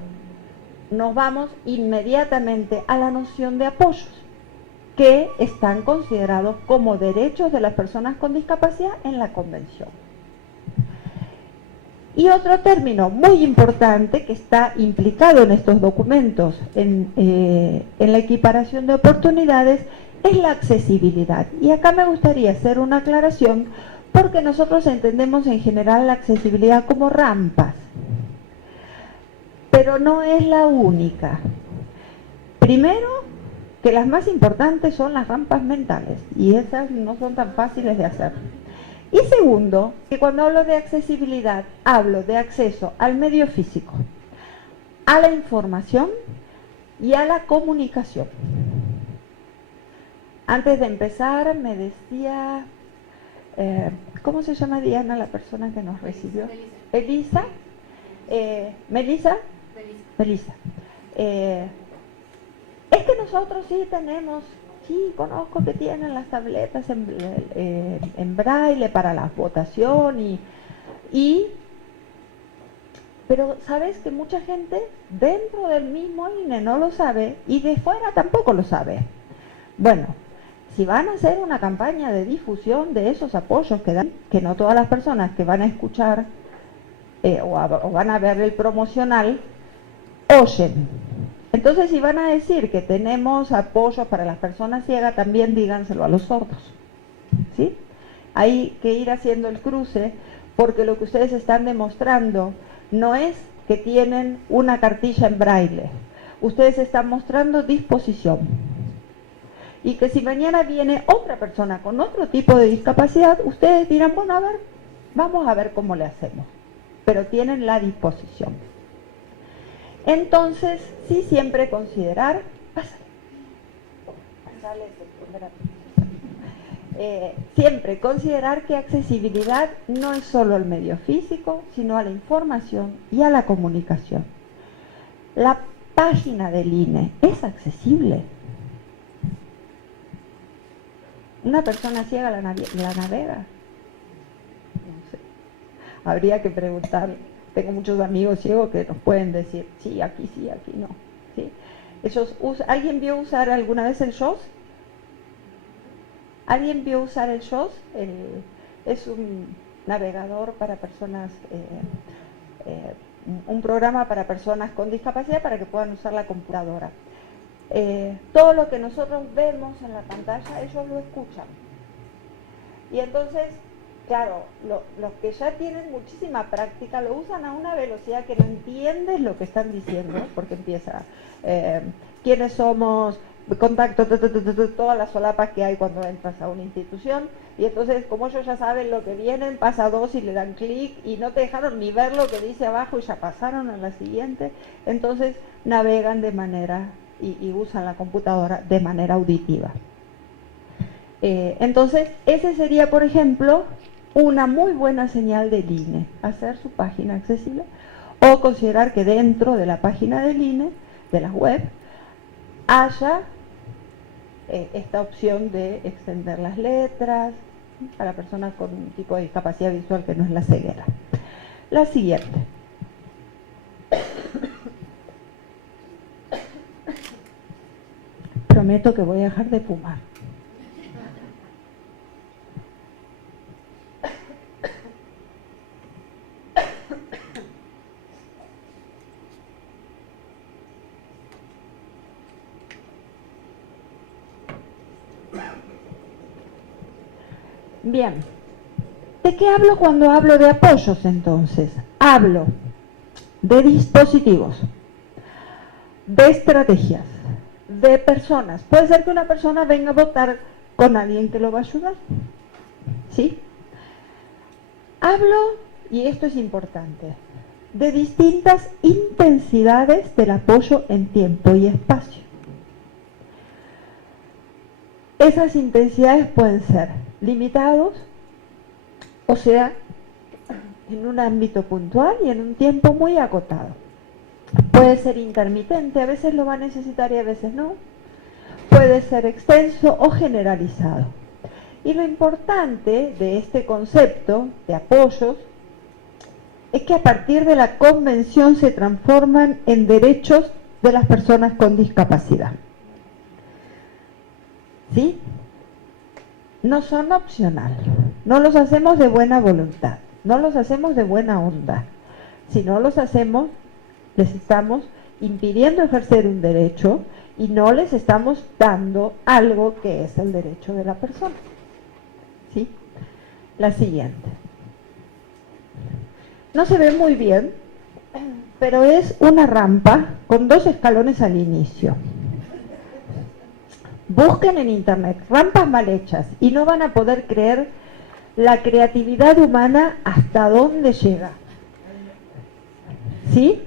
nos vamos inmediatamente a la noción de apoyos, que están considerados como derechos de las personas con discapacidad en la Convención. Y otro término muy importante que está implicado en estos documentos, en la equiparación de oportunidades, es la accesibilidad. Y acá me gustaría hacer una aclaración, porque nosotros entendemos en general la accesibilidad como rampas, pero no es la única. Primero, que las más importantes son las rampas mentales, y esas no son tan fáciles de hacer. Y segundo, que cuando hablo de accesibilidad, hablo de acceso al medio físico, a la información y a la comunicación. Antes de empezar, me decía, ¿cómo se llama Diana, la persona que nos recibió? Elisa. Melissa. Es que nosotros sí tenemos, sí, conozco que tienen las tabletas en braille para la votación y Pero sabes que mucha gente dentro del mismo INE no lo sabe y de fuera tampoco lo sabe. Bueno, si van a hacer una campaña de difusión de esos apoyos que dan, que no todas las personas que van a escuchar o van a ver el promocional oyen. Entonces, si van a decir que tenemos apoyos para las personas ciegas, también díganselo a los sordos, ¿sí? Hay que ir haciendo el cruce, porque lo que ustedes están demostrando no es que tienen una cartilla en braille. Ustedes están mostrando disposición. Y que si mañana viene otra persona con otro tipo de discapacidad, ustedes dirán, bueno, a ver, vamos a ver cómo le hacemos. Pero tienen la disposición. Entonces, sí, siempre considerar, siempre considerar que accesibilidad no es solo al medio físico, sino a la información y a la comunicación. La página del INE es accesible. Una persona ciega la navega. No sé. Habría que preguntar. Tengo muchos amigos ciegos que nos pueden decir, sí, aquí no. ¿Sí? ¿Alguien vio usar alguna vez el JAWS? ¿Alguien vio usar el JAWS? Es un navegador para personas, un programa para personas con discapacidad para que puedan usar la computadora. Todo lo que nosotros vemos en la pantalla, ellos lo escuchan. Y entonces, claro, los que ya tienen muchísima práctica lo usan a una velocidad que no entiendes lo que están diciendo, porque empieza, quiénes somos, contacto, todas las solapas que hay cuando entras a una institución, y entonces como ellos ya saben lo que vienen, pasa dos y le dan clic y no te dejaron ni ver lo que dice abajo y ya pasaron a la siguiente, entonces navegan de manera y usan la computadora de manera auditiva. Entonces ese sería, por ejemplo, una muy buena señal del INE, hacer su página accesible, o considerar que dentro de la página del INE, de la web, haya esta opción de extender las letras para personas con un tipo de discapacidad visual que no es la ceguera. La siguiente. Prometo que voy a dejar de fumar. Bien, ¿de qué hablo cuando hablo de apoyos entonces? Hablo de dispositivos, de estrategias, de personas. Puede ser que una persona venga a votar con alguien que lo va a ayudar, ¿sí? Hablo, y esto es importante, de distintas intensidades del apoyo en tiempo y espacio. Esas intensidades pueden ser limitados, o sea, en un ámbito puntual y en un tiempo muy acotado. Puede ser intermitente, a veces lo va a necesitar y a veces no. Puede ser extenso o generalizado. Y lo importante de este concepto de apoyos es que a partir de la convención se transforman en derechos de las personas con discapacidad. ¿Sí? No son opcional, no los hacemos de buena voluntad, no los hacemos de buena onda. Si no los hacemos, les estamos impidiendo ejercer un derecho y no les estamos dando algo que es el derecho de la persona. ¿Sí? La siguiente. No se ve muy bien, pero es una rampa con 2 escalones al inicio. Busquen en internet rampas mal hechas y no van a poder creer la creatividad humana hasta dónde llega. ¿Sí?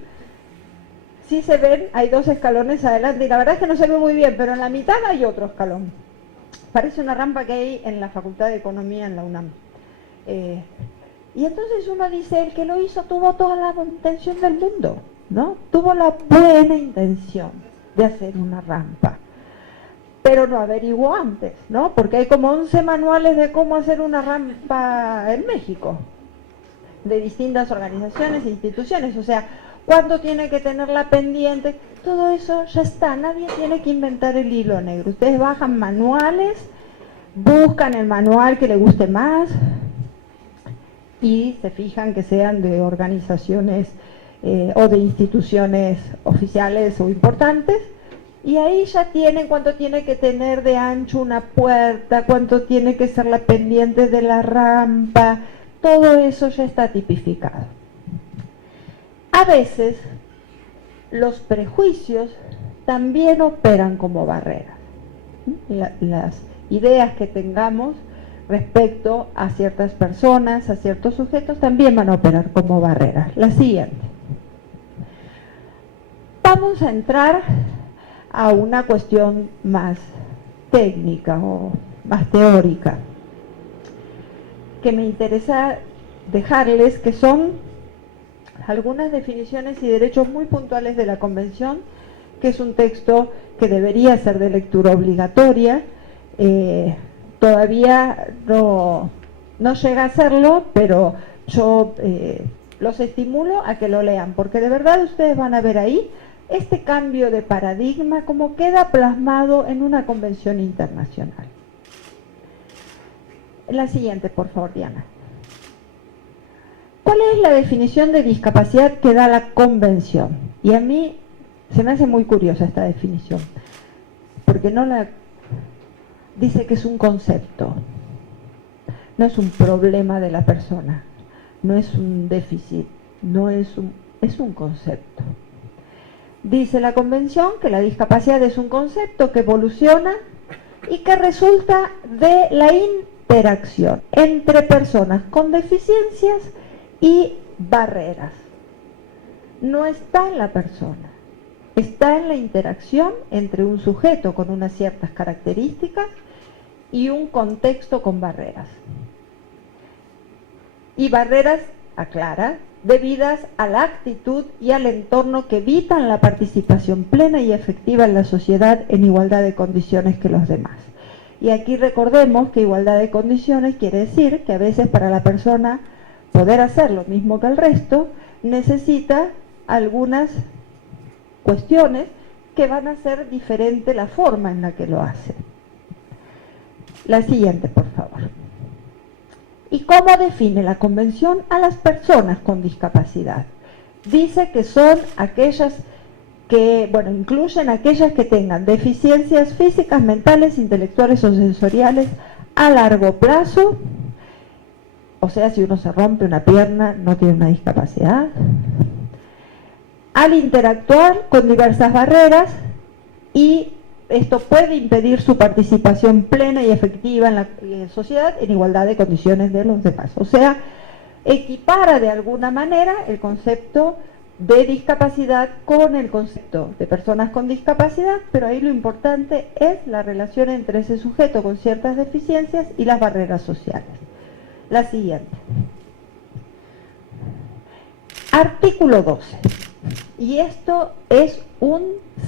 Sí se ven, hay 2 escalones adelante y la verdad es que no se ve muy bien, pero en la mitad hay otro escalón. Parece una rampa que hay en la Facultad de Economía en la UNAM. Y entonces uno dice, el que lo hizo tuvo toda la intención del mundo, ¿no? Tuvo la buena intención de hacer una rampa. Pero no averiguó antes, ¿no? Porque hay como 11 manuales de cómo hacer una rampa en México. de distintas organizaciones e instituciones, o sea, cuánto tiene que tenerla pendiente, todo eso ya está, nadie tiene que inventar el hilo negro. Ustedes bajan manuales, buscan el manual que les guste más y se fijan que sean de organizaciones o de instituciones oficiales o importantes, y ahí ya tienen cuánto tiene que tener de ancho una puerta, cuánto tiene que ser la pendiente de la rampa, todo eso ya está tipificado. A veces los prejuicios también operan como barreras. Las ideas que tengamos respecto a ciertas personas, a ciertos sujetos, también van a operar como barreras. La siguiente. Vamos a entrar a una cuestión más técnica o más teórica, que me interesa dejarles, que son algunas definiciones y derechos muy puntuales de la Convención, que es un texto que debería ser de lectura obligatoria. Todavía no llega a serlo, pero yo los estimulo a que lo lean, porque de verdad ustedes van a ver ahí este cambio de paradigma como queda plasmado en una convención internacional. La siguiente, por favor, Diana. ¿Cuál es la definición de discapacidad que da la convención? Y a mí se me hace muy curiosa esta definición, porque dice que es un concepto, no es un problema de la persona, no es un déficit, es un concepto. Dice la Convención que la discapacidad es un concepto que evoluciona y que resulta de la interacción entre personas con deficiencias y barreras. No está en la persona, está en la interacción entre un sujeto con unas ciertas características y un contexto con barreras. Y barreras, aclara, debidas a la actitud y al entorno que evitan la participación plena y efectiva en la sociedad en igualdad de condiciones que los demás. Y aquí recordemos que igualdad de condiciones quiere decir que a veces para la persona poder hacer lo mismo que el resto, necesita algunas cuestiones que van a hacer diferente la forma en la que lo hace. La siguiente, por favor. ¿Y cómo define la Convención a las personas con discapacidad? Dice que son aquellas que, incluyen aquellas que tengan deficiencias físicas, mentales, intelectuales o sensoriales a largo plazo. O sea, si uno se rompe una pierna, no tiene una discapacidad. Al interactuar con diversas barreras, y esto puede impedir su participación plena y efectiva en la sociedad en igualdad de condiciones de los demás. O sea, equipara de alguna manera el concepto de discapacidad con el concepto de personas con discapacidad, pero ahí lo importante es la relación entre ese sujeto con ciertas deficiencias y las barreras sociales. La siguiente. Artículo 12. Y esto es un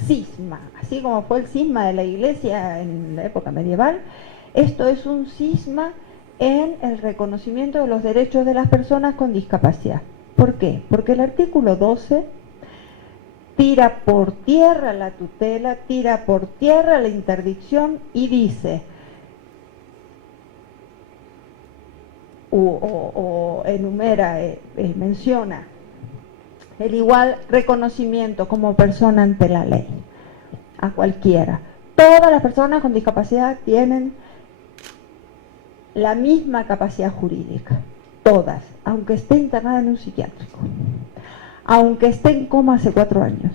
cisma, así como fue el cisma de la Iglesia en la época medieval, esto es un cisma en el reconocimiento de los derechos de las personas con discapacidad. ¿Por qué? Porque el artículo 12 tira por tierra la tutela, tira por tierra la interdicción y dice, o enumera, menciona el igual reconocimiento como persona ante la ley, a cualquiera. Todas las personas con discapacidad tienen la misma capacidad jurídica, todas, aunque esté internada en un psiquiátrico, aunque esté en coma hace 4 años.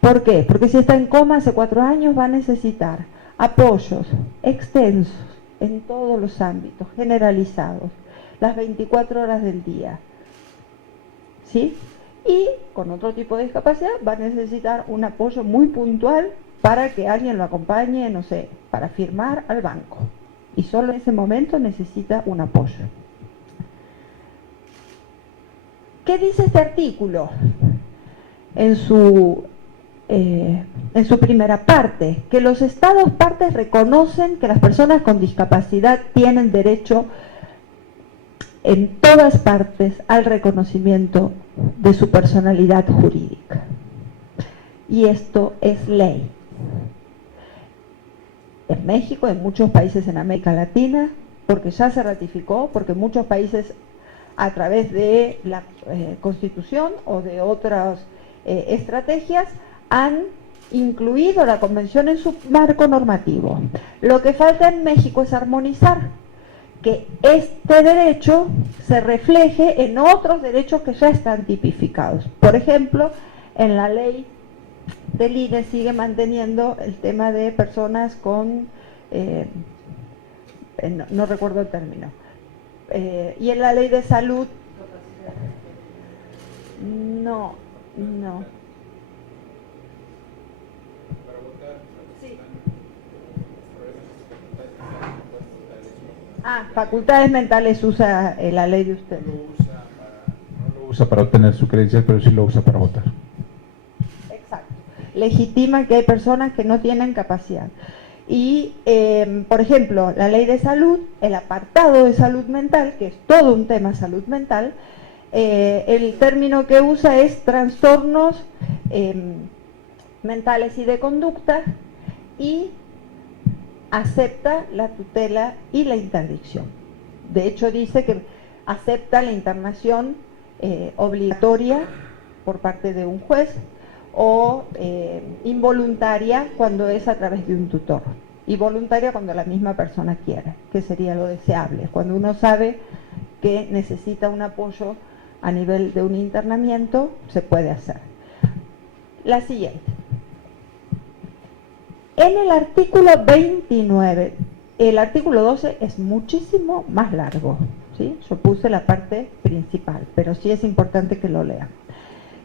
¿Por qué? Porque si está en coma hace 4 años va a necesitar apoyos extensos en todos los ámbitos, generalizados, las 24 horas del día. ¿Sí? Y con otro tipo de discapacidad va a necesitar un apoyo muy puntual para que alguien lo acompañe, no sé, para firmar al banco. Y solo en ese momento necesita un apoyo. ¿Qué dice este artículo? En su primera parte, que los Estados partes reconocen que las personas con discapacidad tienen derecho en todas partes al reconocimiento de su personalidad jurídica. Y esto es ley. En México, en muchos países en América Latina, porque ya se ratificó, porque muchos países a través de la Constitución o de otras estrategias han incluido la Convención en su marco normativo. Lo que falta en México es armonizar, que este derecho se refleje en otros derechos que ya están tipificados. Por ejemplo, en la ley del INE sigue manteniendo el tema de personas con, no recuerdo el término, y en la ley de salud, no. Facultades mentales usa la ley de usted. No lo usa para obtener su credencial, pero sí lo usa para votar. Exacto. Legitima que hay personas que no tienen capacidad. Y, por ejemplo, la ley de salud, el apartado de salud mental, que es todo un tema salud mental, el término que usa es trastornos mentales y de conducta, y acepta la tutela y la interdicción. De hecho, dice que acepta la internación obligatoria por parte de un juez o involuntaria cuando es a través de un tutor, y voluntaria cuando la misma persona quiere, que sería lo deseable, cuando uno sabe que necesita un apoyo a nivel de un internamiento, se puede hacer. La siguiente. En el artículo 29, el artículo 12 es muchísimo más largo, ¿sí? Yo puse la parte principal, pero sí es importante que lo lean.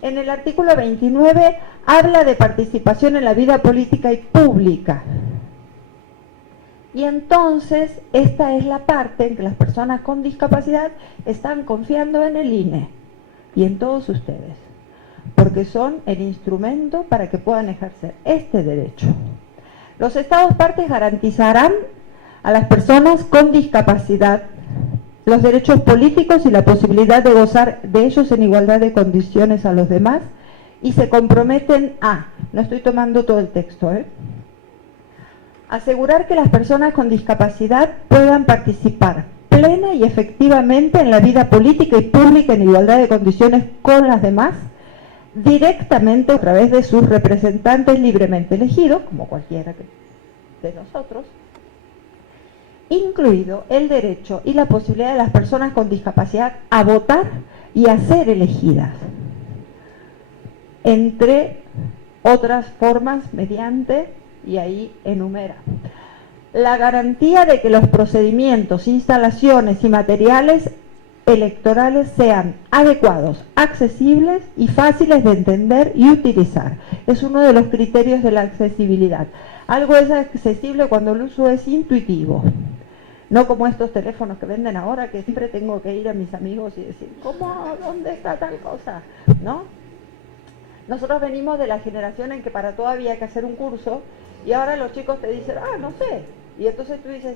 En el artículo 29 habla de participación en la vida política y pública. Y entonces esta es la parte en que las personas con discapacidad están confiando en el INE y en todos ustedes, porque son el instrumento para que puedan ejercer este derecho. Los Estados partes garantizarán a las personas con discapacidad los derechos políticos y la posibilidad de gozar de ellos en igualdad de condiciones a los demás, y se comprometen a, no estoy tomando todo el texto, asegurar que las personas con discapacidad puedan participar plena y efectivamente en la vida política y pública en igualdad de condiciones con las demás, directamente a través de sus representantes libremente elegidos, como cualquiera de nosotros, incluido el derecho y la posibilidad de las personas con discapacidad a votar y a ser elegidas, entre otras formas mediante, y ahí enumera, la garantía de que los procedimientos, instalaciones y materiales electorales sean adecuados, accesibles y fáciles de entender y utilizar. Es uno de los criterios de la accesibilidad. Algo es accesible cuando el uso es intuitivo, no como estos teléfonos que venden ahora, que siempre tengo que ir a mis amigos y decir, ¿cómo? ¿Dónde está tal cosa? ¿No? Nosotros venimos de la generación en que para todo había que hacer un curso, y ahora los chicos te dicen, no sé. Y entonces tú dices,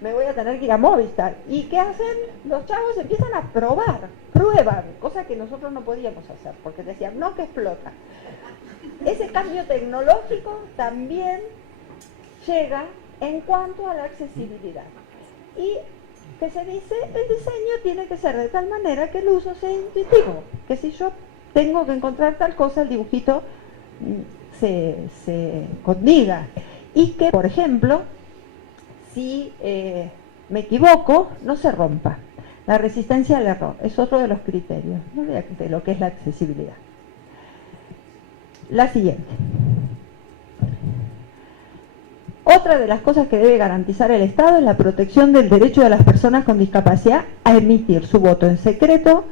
me voy a tener que ir a Movistar. ¿Y qué hacen? Los chavos empiezan a prueban, cosa que nosotros no podíamos hacer, porque decían, no, que explota. Ese cambio tecnológico también llega en cuanto a la accesibilidad. Y que se dice, el diseño tiene que ser de tal manera que el uso sea intuitivo, que si yo tengo que encontrar tal cosa, el dibujito se condiga. Y que, por ejemplo, si me equivoco, no se rompa. La resistencia al error es otro de los criterios, ¿no?, de lo que es la accesibilidad. La siguiente. Otra de las cosas que debe garantizar el Estado es la protección del derecho de las personas con discapacidad a emitir su voto en secreto,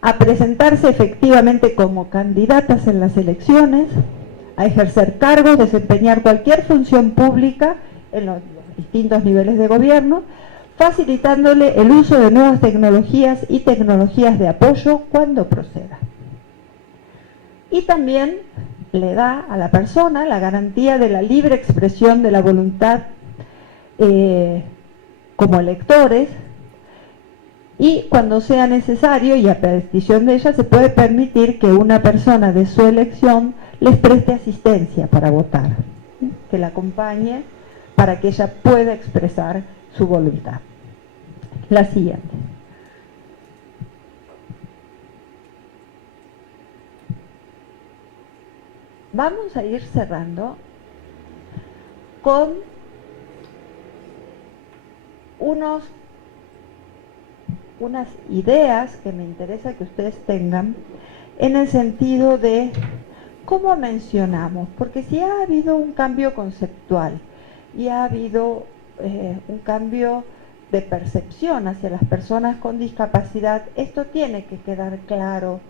a presentarse efectivamente como candidatas en las elecciones, a ejercer cargos, desempeñar cualquier función pública en los distintos niveles de gobierno, facilitándole el uso de nuevas tecnologías y tecnologías de apoyo cuando proceda. Y también le da a la persona la garantía de la libre expresión de la voluntad como electores, Y cuando sea necesario y a petición de ella, se puede permitir que una persona de su elección les preste asistencia para votar, que la acompañe para que ella pueda expresar su voluntad. La siguiente. Vamos a ir cerrando con unas ideas que me interesa que ustedes tengan en el sentido de cómo mencionamos, porque si ha habido un cambio conceptual y ha habido un cambio de percepción hacia las personas con discapacidad, esto tiene que quedar claro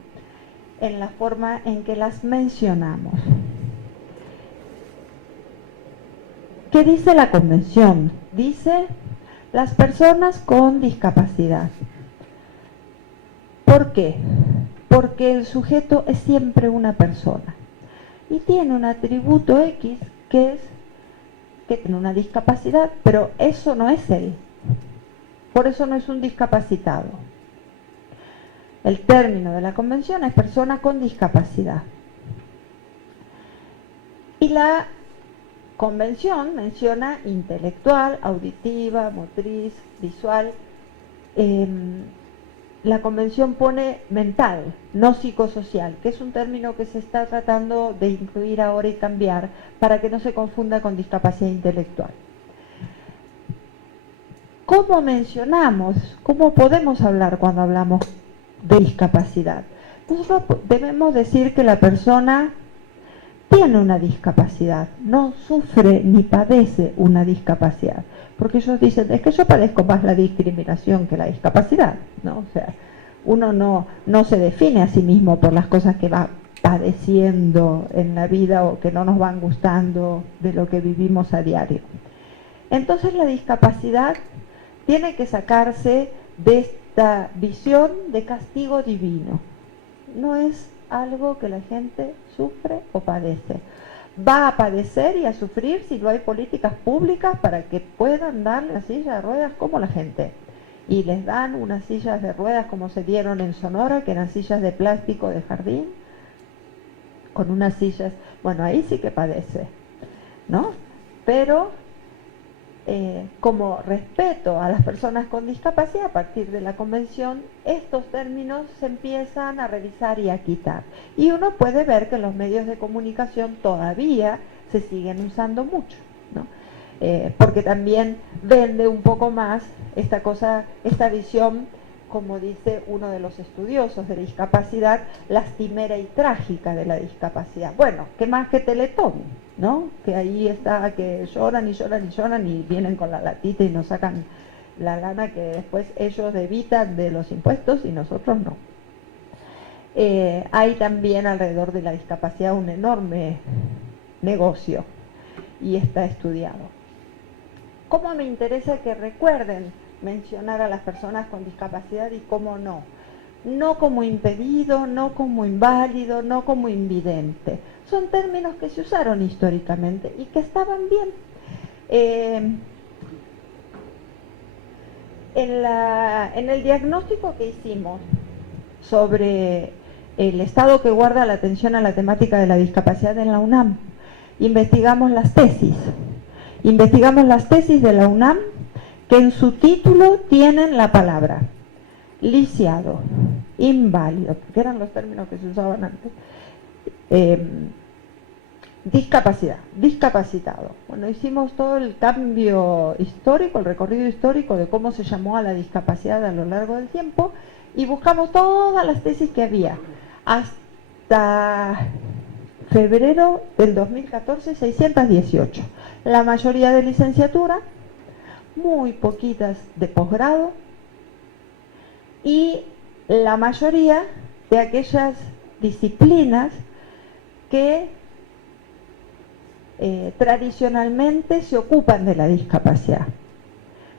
en la forma en que las mencionamos. ¿Qué dice la Convención? Dice las personas con discapacidad. ¿Por qué? Porque el sujeto es siempre una persona y tiene un atributo X que es que tiene una discapacidad, pero eso no es él. Por eso no es un discapacitado. El término de la Convención es persona con discapacidad. Y la Convención menciona intelectual, auditiva, motriz, visual. La Convención pone mental, no psicosocial, que es un término que se está tratando de incluir ahora y cambiar para que no se confunda con discapacidad intelectual. ¿Cómo mencionamos? ¿Cómo podemos hablar cuando hablamos de discapacidad? Nosotros debemos decir que la persona tiene una discapacidad, no sufre ni padece una discapacidad, porque ellos dicen, es que yo padezco más la discriminación que la discapacidad, ¿no? O sea, uno no se define a sí mismo por las cosas que va padeciendo en la vida o que no nos van gustando de lo que vivimos a diario. Entonces la discapacidad tiene que sacarse de esta visión de castigo divino. No es algo que la gente sufre o padece. Va a padecer y a sufrir si no hay políticas públicas para que puedan darle una silla de ruedas como la gente. Y les dan unas sillas de ruedas como se dieron en Sonora, que eran sillas de plástico de jardín, con unas sillas, bueno, ahí sí que padece, ¿no? Pero como respeto a las personas con discapacidad, a partir de la Convención, estos términos se empiezan a revisar y a quitar. Y uno puede ver que en los medios de comunicación todavía se siguen usando mucho, ¿no? Porque también vende un poco más esta cosa, esta visión, como dice uno de los estudiosos de la discapacidad, lastimera y trágica de la discapacidad. Bueno, ¿qué más que Teletón? ¿No? Que ahí está, que lloran y lloran y lloran y vienen con la latita y nos sacan la lana que después ellos evitan de los impuestos y nosotros no. Hay también alrededor de la discapacidad un enorme negocio y está estudiado. ¿Cómo me interesa que recuerden mencionar a las personas con discapacidad y cómo no? No como impedido, no como inválido, no como invidente. Son términos que se usaron históricamente y que estaban bien. En el diagnóstico que hicimos sobre el estado que guarda la atención a la temática de la discapacidad en la UNAM, investigamos las tesis. Investigamos las tesis de la UNAM que en su título tienen la palabra lisiado, inválido, porque eran los términos que se usaban antes, discapacidad, discapacitado. Bueno, hicimos todo el cambio histórico, el recorrido histórico de cómo se llamó a la discapacidad a lo largo del tiempo y buscamos todas las tesis que había. Hasta febrero del 2014, 618. La mayoría de licenciatura, muy poquitas de posgrado y la mayoría de aquellas disciplinas que tradicionalmente se ocupan de la discapacidad.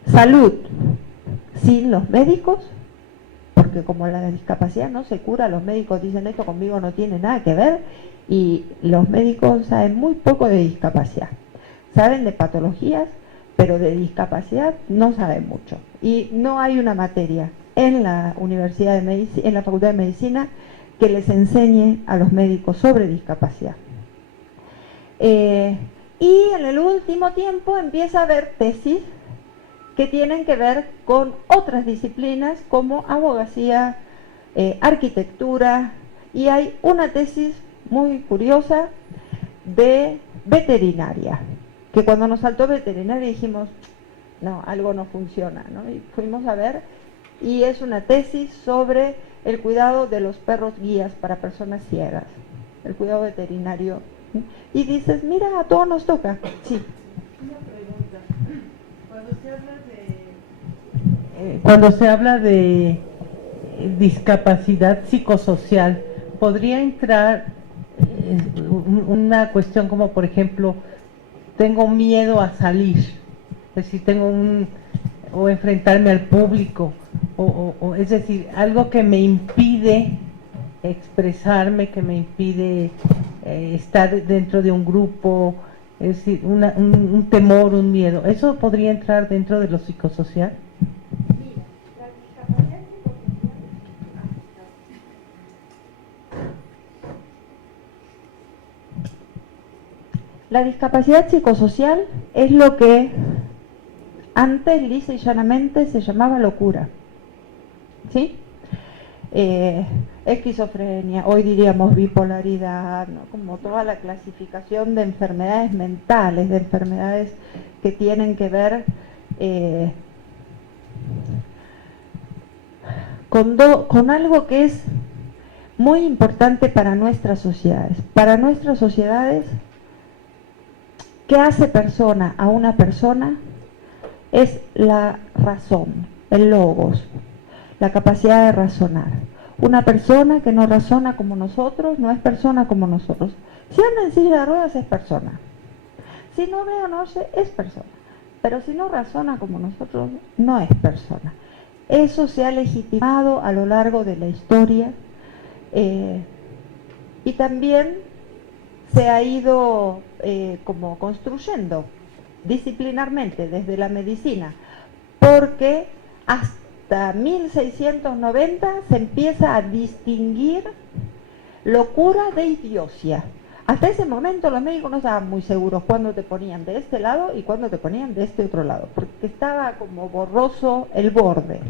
Salud, sin los médicos, porque como la discapacidad no se cura, los médicos dicen esto conmigo no tiene nada que ver y los médicos saben muy poco de discapacidad. Saben de patologías, pero de discapacidad no saben mucho. Y no hay una materia en la Universidad de en la Facultad de Medicina que les enseñe a los médicos sobre discapacidad. Y en el último tiempo empieza a haber tesis que tienen que ver con otras disciplinas como abogacía, arquitectura, y hay una tesis muy curiosa de veterinaria, que cuando nos saltó veterinaria dijimos, no, algo no funciona, ¿no? Y fuimos a ver, y es una tesis sobre el cuidado de los perros guías para personas ciegas, el cuidado veterinario. Y dices, mira, a todos nos toca. Sí. Una pregunta. Cuando se habla de discapacidad psicosocial, ¿podría entrar una cuestión como, por ejemplo, tengo miedo a salir? Es decir, o enfrentarme al público, es decir, algo que me impide expresarme, que me impide estar dentro de un grupo, es decir, un temor, un miedo. ¿Eso podría entrar dentro de lo psicosocial? La discapacidad psicosocial es lo que antes, lisa y llanamente, se llamaba locura. ¿Sí? Esquizofrenia, hoy diríamos bipolaridad, ¿no? Como toda la clasificación de enfermedades mentales, de enfermedades que tienen que ver con algo que es muy importante para nuestras sociedades. Para nuestras sociedades, ¿qué hace persona a una persona? Es la razón, el logos, la capacidad de razonar. Una persona que no razona como nosotros no es persona como nosotros. Si anda en silla de ruedas es persona. Si no ve o no oye es persona. Pero si no razona como nosotros no es persona. Eso se ha legitimado a lo largo de la historia y también se ha ido como construyendo disciplinarmente desde la medicina, porque hasta 1690 se empieza a distinguir locura de idiocia. Hasta ese momento los médicos no estaban muy seguros cuándo te ponían de este lado y cuándo te ponían de este otro lado, porque estaba como borroso el borde.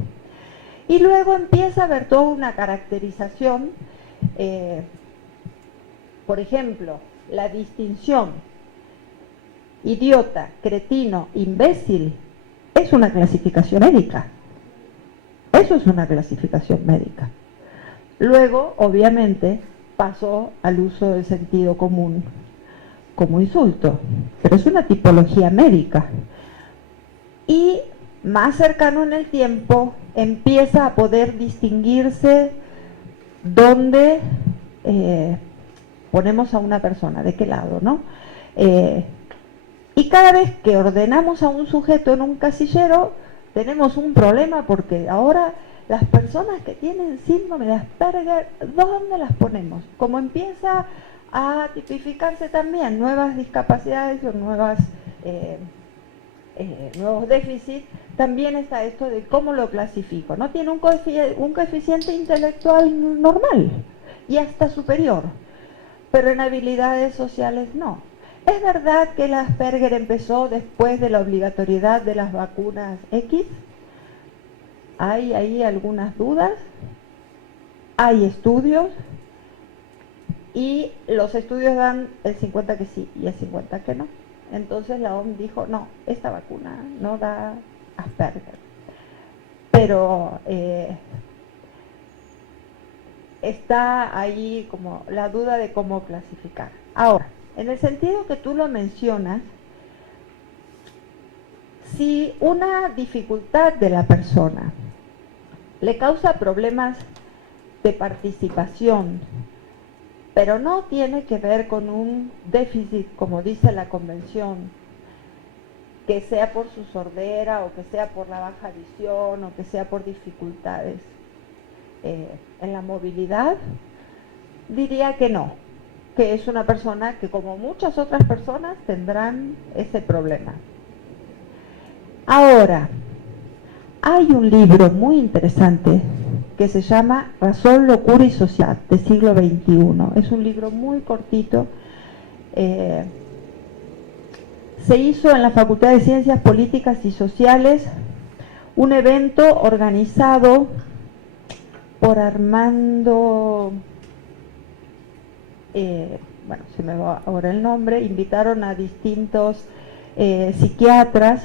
Y luego empieza a haber toda una caracterización, por ejemplo, la distinción idiota, cretino, imbécil, es una clasificación médica. Eso es una clasificación médica. Luego, obviamente, pasó al uso del sentido común como insulto, pero es una tipología médica. Y más cercano en el tiempo empieza a poder distinguirse dónde ponemos a una persona, de qué lado, ¿no? Y cada vez que ordenamos a un sujeto en un casillero, tenemos un problema porque ahora las personas que tienen síndrome de Asperger, ¿dónde las ponemos? Como empieza a tipificarse también nuevas discapacidades o nuevos déficits, también está esto de cómo lo clasifico. No tiene un coeficiente intelectual normal y hasta superior, pero en habilidades sociales no. ¿Es verdad que el Asperger empezó después de la obligatoriedad de las vacunas X? Hay ahí algunas dudas, hay estudios y los estudios dan el 50 que sí y el 50 que no. Entonces la OMS dijo, no, esta vacuna no da Asperger. Pero está ahí como la duda de cómo clasificar. Ahora, en el sentido que tú lo mencionas, si una dificultad de la persona le causa problemas de participación, pero no tiene que ver con un déficit, como dice la convención, que sea por su sordera o que sea por la baja visión o que sea por dificultades en la movilidad, diría que no, que es una persona que como muchas otras personas tendrán ese problema. Ahora, hay un libro muy interesante que se llama Razón, Locura y Sociedad, del siglo XXI. Es un libro muy cortito. Se hizo en la Facultad de Ciencias Políticas y Sociales un evento organizado por Armando, bueno, se me va ahora el nombre. Invitaron a distintos psiquiatras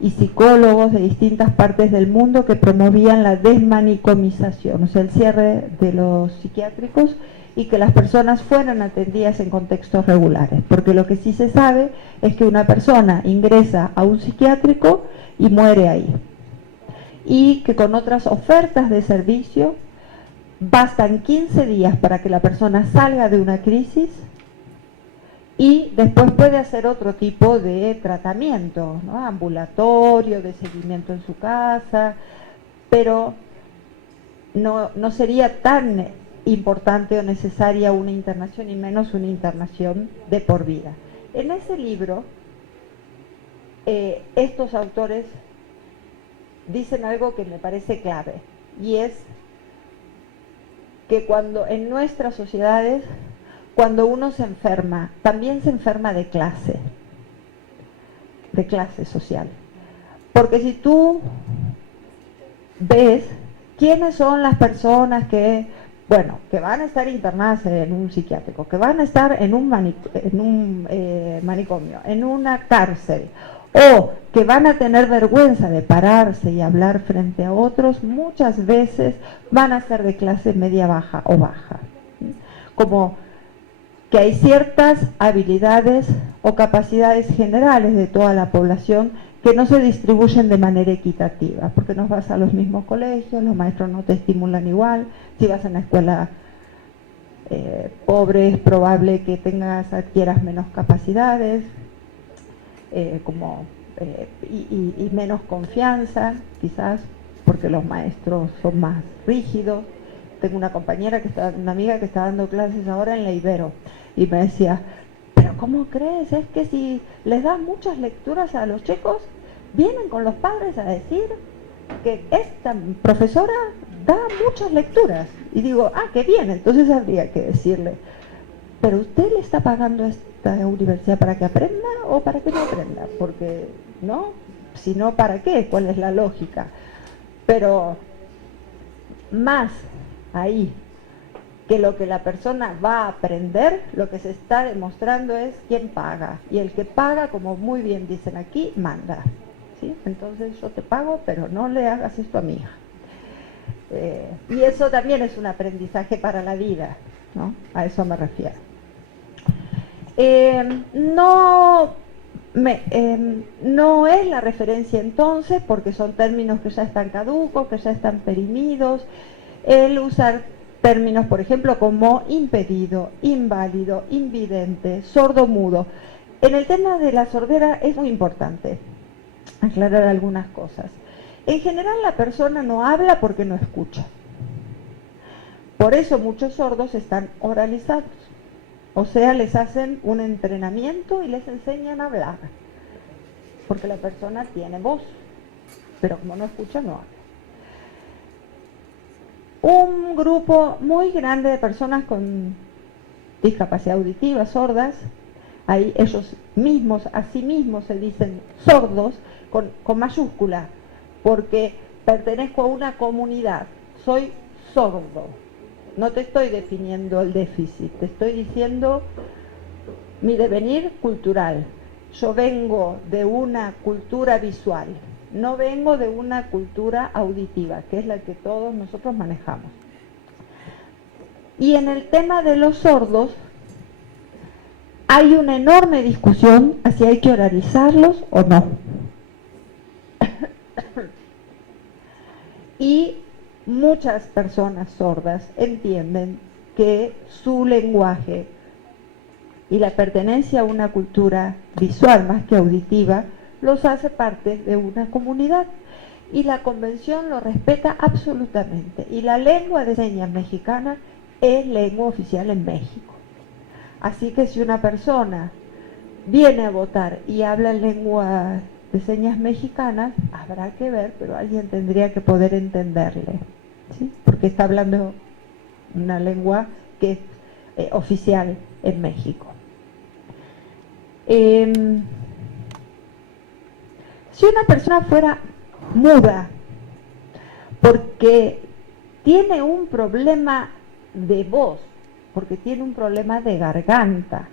y psicólogos de distintas partes del mundo que promovían la desmanicomización, o sea, el cierre de los psiquiátricos y que las personas fueran atendidas en contextos regulares, porque lo que sí se sabe es que una persona ingresa a un psiquiátrico y muere ahí, y que con otras ofertas de servicio bastan 15 días para que la persona salga de una crisis y después puede hacer otro tipo de tratamiento, ¿no? Ambulatorio, de seguimiento en su casa, pero no sería tan importante o necesaria una internación, y menos una internación de por vida. En ese libro, estos autores dicen algo que me parece clave, y es que cuando en nuestras sociedades, cuando uno se enferma, también se enferma de clase social. Porque si tú ves quiénes son las personas que van a estar internadas en un psiquiátrico, que van a estar en un manicomio, en una cárcel, o que van a tener vergüenza de pararse y hablar frente a otros, muchas veces van a ser de clase media baja o baja. Como que hay ciertas habilidades o capacidades generales de toda la población que no se distribuyen de manera equitativa, porque no vas a los mismos colegios, los maestros no te estimulan igual. Si vas a una escuela pobre, es probable que adquieras menos capacidades y menos confianza, quizás porque los maestros son más rígidos. Tengo una amiga que está dando clases ahora en la Ibero, y me decía, pero ¿cómo crees? Es que si les das muchas lecturas a los chicos, vienen con los padres a decir que esta profesora da muchas lecturas. Y digo, qué bien, entonces habría que decirle, pero ¿usted le está pagando a esta universidad para que aprenda o para que no aprenda? Porque, ¿no? Si no, ¿para qué? ¿Cuál es la lógica? Pero más ahí que lo que la persona va a aprender, lo que se está demostrando es quién paga. Y el que paga, como muy bien dicen aquí, manda. ¿Sí? Entonces yo te pago, pero no le hagas esto a mi hija. Y eso también es un aprendizaje para la vida, ¿no? A eso me refiero. No es la referencia entonces, porque son términos que ya están caducos, que ya están perimidos. El usar términos, por ejemplo, como impedido, inválido, invidente, sordo-mudo. En el tema de la sordera es muy importante aclarar algunas cosas. En general la persona no habla porque no escucha. Por eso muchos sordos están oralizados. O sea, les hacen un entrenamiento y les enseñan a hablar. Porque la persona tiene voz, pero como no escucha, no habla. Un grupo muy grande de personas con discapacidad auditiva, sordas, ahí ellos mismos, a sí mismos se dicen sordos, con mayúscula, porque pertenezco a una comunidad, soy sordo. No te estoy definiendo el déficit, te estoy diciendo mi devenir cultural. Yo vengo de una cultura visual, no vengo de una cultura auditiva, que es la que todos nosotros manejamos. Y en el tema de los sordos, hay una enorme discusión a si hay que oralizarlos o no. Y muchas personas sordas entienden que su lenguaje y la pertenencia a una cultura visual más que auditiva los hace parte de una comunidad, y la convención lo respeta absolutamente, y la lengua de señas mexicana es lengua oficial en México. Así que si una persona viene a votar y habla en lengua de señas mexicanas, habrá que ver, pero alguien tendría que poder entenderle, ¿sí? Porque está hablando una lengua que es oficial en México. Si una persona fuera muda porque tiene un problema de voz, porque tiene un problema de garganta,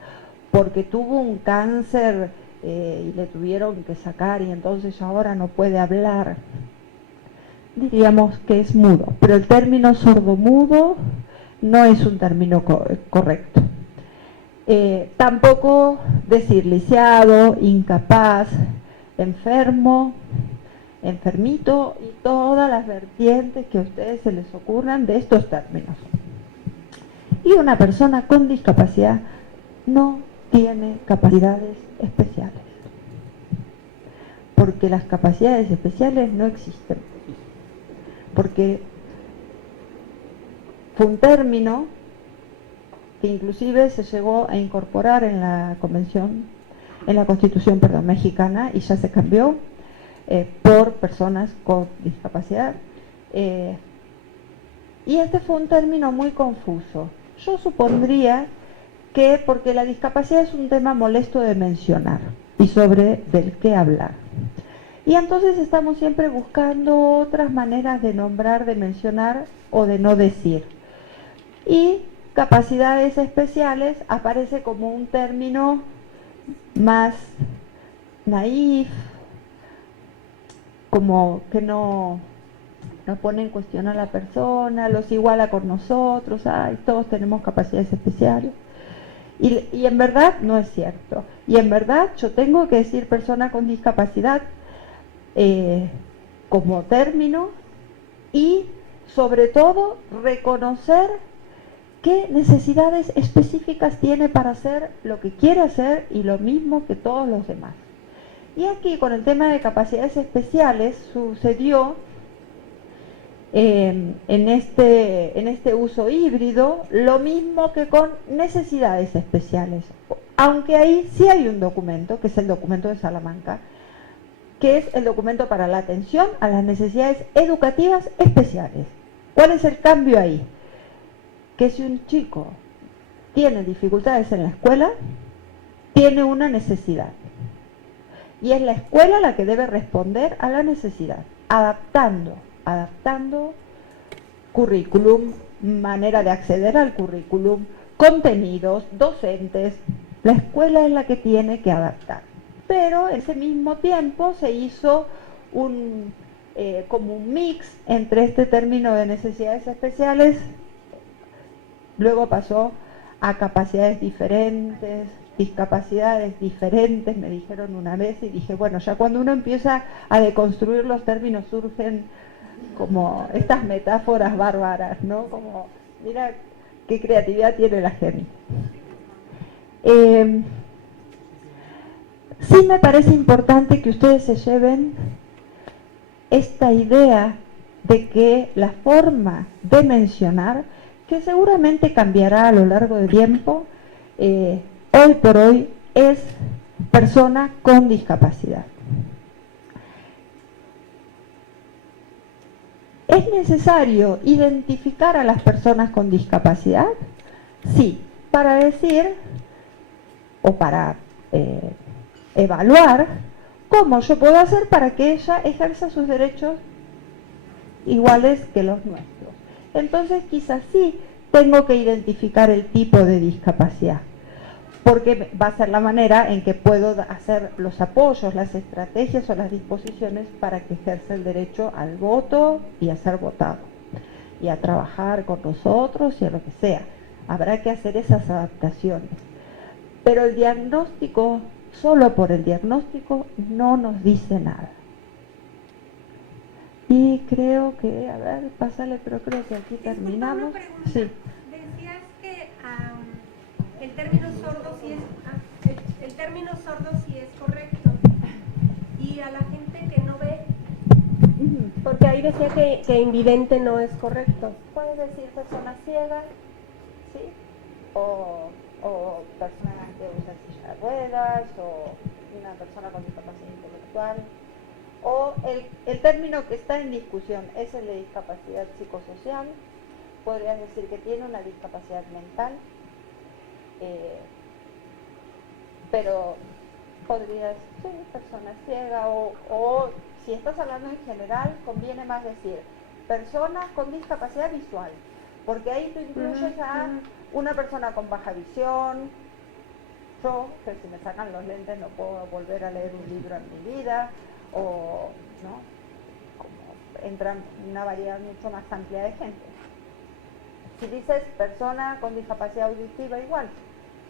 porque tuvo un cáncer y le tuvieron que sacar y entonces ahora no puede hablar, diríamos que es mudo, pero el término sordomudo no es un término correcto. Tampoco decir lisiado, incapaz, enfermo, enfermito y todas las vertientes que a ustedes se les ocurran de estos términos. Y una persona con discapacidad no tiene capacidades especiales, porque las capacidades especiales no existen, porque fue un término que inclusive se llegó a incorporar en la Constitución mexicana y ya se cambió por personas con discapacidad. Y este fue un término muy confuso. Yo supondría que porque la discapacidad es un tema molesto de mencionar y sobre del que hablar. Y entonces estamos siempre buscando otras maneras de nombrar, de mencionar o de no decir. Y capacidades especiales aparece como un término más naif, como que no pone en cuestión a la persona, los iguala con nosotros, ay, todos tenemos capacidades especiales. Y en verdad no es cierto. Y en verdad yo tengo que decir persona con discapacidad como término y sobre todo reconocer qué necesidades específicas tiene para hacer lo que quiere hacer y lo mismo que todos los demás. Y aquí con el tema de capacidades especiales sucedió en este uso híbrido lo mismo que con necesidades especiales, aunque ahí sí hay un documento, que es el documento de Salamanca, que es el documento para la atención a las necesidades educativas especiales. ¿Cuál es el cambio ahí? Que si un chico tiene dificultades en la escuela, tiene una necesidad. Y es la escuela la que debe responder a la necesidad, adaptando currículum, manera de acceder al currículum, contenidos, docentes. La escuela es la que tiene que adaptar. Pero en ese mismo tiempo se hizo como un mix entre este término de necesidades especiales, luego pasó a capacidades diferentes, discapacidades diferentes, me dijeron una vez, y dije, bueno, ya cuando uno empieza a deconstruir los términos surgen como estas metáforas bárbaras, ¿no? Como, mira qué creatividad tiene la gente. Sí me parece importante que ustedes se lleven esta idea de que la forma de mencionar, que seguramente cambiará a lo largo del tiempo, hoy por hoy es persona con discapacidad. ¿Es necesario identificar a las personas con discapacidad? Sí, para decir o para evaluar cómo yo puedo hacer para que ella ejerza sus derechos iguales que los nuestros. Entonces quizás sí tengo que identificar el tipo de discapacidad, porque va a ser la manera en que puedo hacer los apoyos, las estrategias o las disposiciones para que ejerza el derecho al voto y a ser votado, y a trabajar con nosotros y a lo que sea. Habrá que hacer esas adaptaciones. Pero el diagnóstico, solo por el diagnóstico, no nos dice nada. Y creo que, a ver, pásale, pero creo que aquí terminamos. Sí. Decías que el término sordo sí es correcto, y a la gente que no ve, porque ahí decía que invidente no es correcto. Puedes decir persona ciega, ¿sí? O o persona que usa silla de ruedas, o una persona con discapacidad intelectual, o el término que está en discusión es el de discapacidad psicosocial. Podrías decir que tiene una discapacidad mental, pero podrías, sí, persona ciega, o si estás hablando en general, conviene más decir personas con discapacidad visual, porque ahí tú incluyes a una persona con baja visión. Yo, que si me sacan los lentes no puedo volver a leer un libro en mi vida, o ¿no? Como entra una variedad mucho más amplia de gente. Si dices persona con discapacidad auditiva, igual,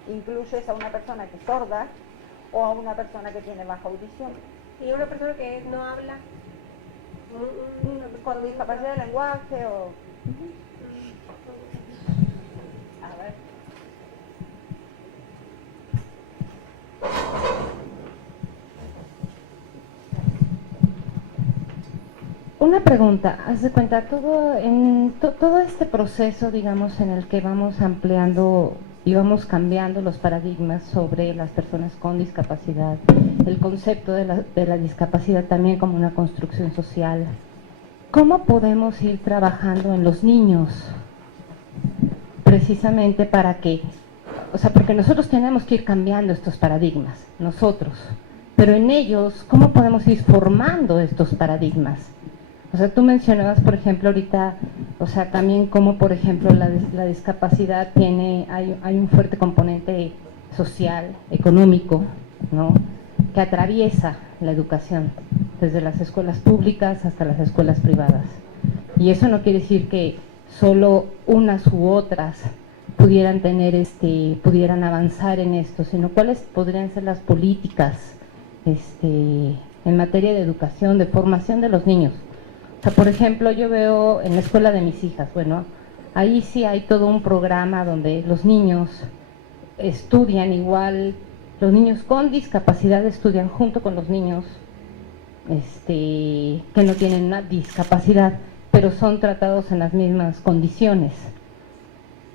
incluyes a una persona que es sorda o a una persona que tiene baja audición. Y una persona que no habla, con discapacidad de lenguaje o... A ver. Una pregunta, haz de cuenta, todo este proceso, digamos, en el que vamos ampliando y vamos cambiando los paradigmas sobre las personas con discapacidad, el concepto de la discapacidad también como una construcción social, ¿cómo podemos ir trabajando en los niños? Precisamente para que, o sea, porque nosotros tenemos que ir cambiando estos paradigmas, nosotros, pero en ellos, ¿cómo podemos ir formando estos paradigmas? O sea, tú mencionabas, por ejemplo, ahorita, o sea, también como, por ejemplo, la discapacidad hay un fuerte componente social, económico, ¿no?, que atraviesa la educación, desde las escuelas públicas hasta las escuelas privadas. Y eso no quiere decir que solo unas u otras pudieran avanzar en esto, sino cuáles podrían ser las políticas en materia de educación, de formación de los niños. O sea, por ejemplo, yo veo en la escuela de mis hijas, bueno, ahí sí hay todo un programa donde los niños estudian igual, los niños con discapacidad estudian junto con los niños que no tienen una discapacidad, pero son tratados en las mismas condiciones.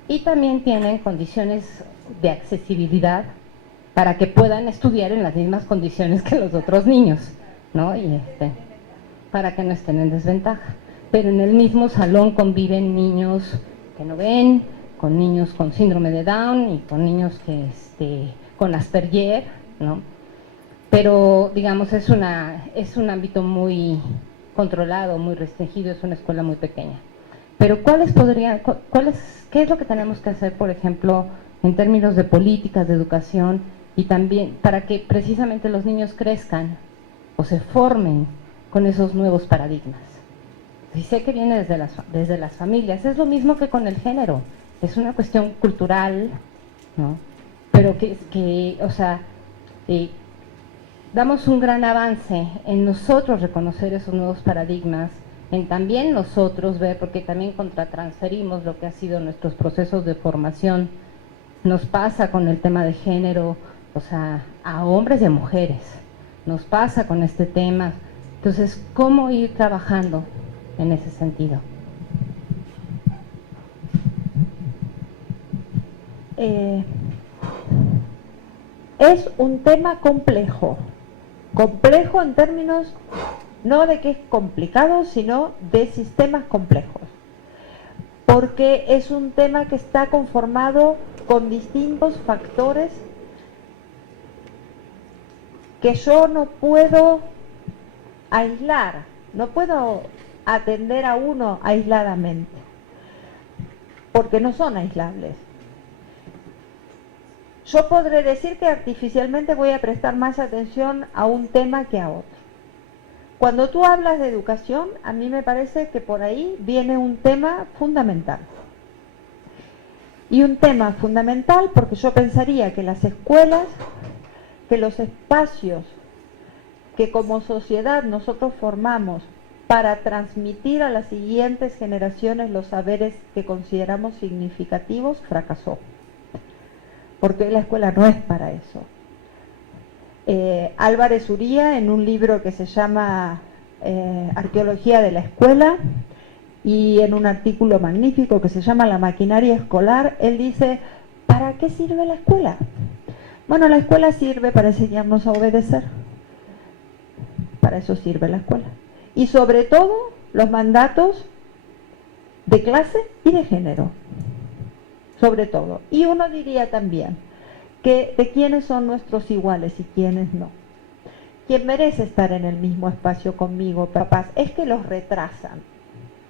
Y también tienen condiciones de accesibilidad para que puedan estudiar en las mismas condiciones que los otros niños, ¿no? Y para que no estén en desventaja. Pero en el mismo salón conviven niños que no ven, con niños con síndrome de Down y con niños con Asperger, ¿no? Pero, digamos, es un ámbito muy controlado, muy restringido, es una escuela muy pequeña. Pero ¿qué es lo que tenemos que hacer, por ejemplo, en términos de políticas de educación y también para que precisamente los niños crezcan o se formen con esos nuevos paradigmas? Y sé que viene desde las familias, es lo mismo que con el género, es una cuestión cultural, ¿no? Pero o sea, damos un gran avance en nosotros reconocer esos nuevos paradigmas, en también nosotros ver, porque también contratransferimos lo que ha sido nuestros procesos de formación, nos pasa con el tema de género, o sea, a hombres y a mujeres, nos pasa con este tema. Entonces, ¿cómo ir trabajando en ese sentido? Es un tema complejo en términos no de que es complicado, sino de sistemas complejos, porque es un tema que está conformado con distintos factores que yo no puedo aislar, no puedo atender a uno aisladamente, porque no son aislables. Yo podré decir que artificialmente voy a prestar más atención a un tema que a otro. Cuando tú hablas de educación, a mí me parece que por ahí viene un tema fundamental. Y un tema fundamental porque yo pensaría que las escuelas, que los espacios que como sociedad nosotros formamos para transmitir a las siguientes generaciones los saberes que consideramos significativos, fracasó. Porque la escuela no es para eso. Álvarez Uría, en un libro que se llama Arqueología de la Escuela, y en un artículo magnífico que se llama La maquinaria escolar, él dice, ¿Para qué sirve la escuela? Bueno, la escuela sirve para enseñarnos a obedecer. Para eso sirve la escuela. Y sobre todo, los mandatos de clase y de género. Sobre todo. Y uno diría también que de quiénes son nuestros iguales y quiénes no. Quien merece estar en el mismo espacio conmigo, papás, es que los retrasan.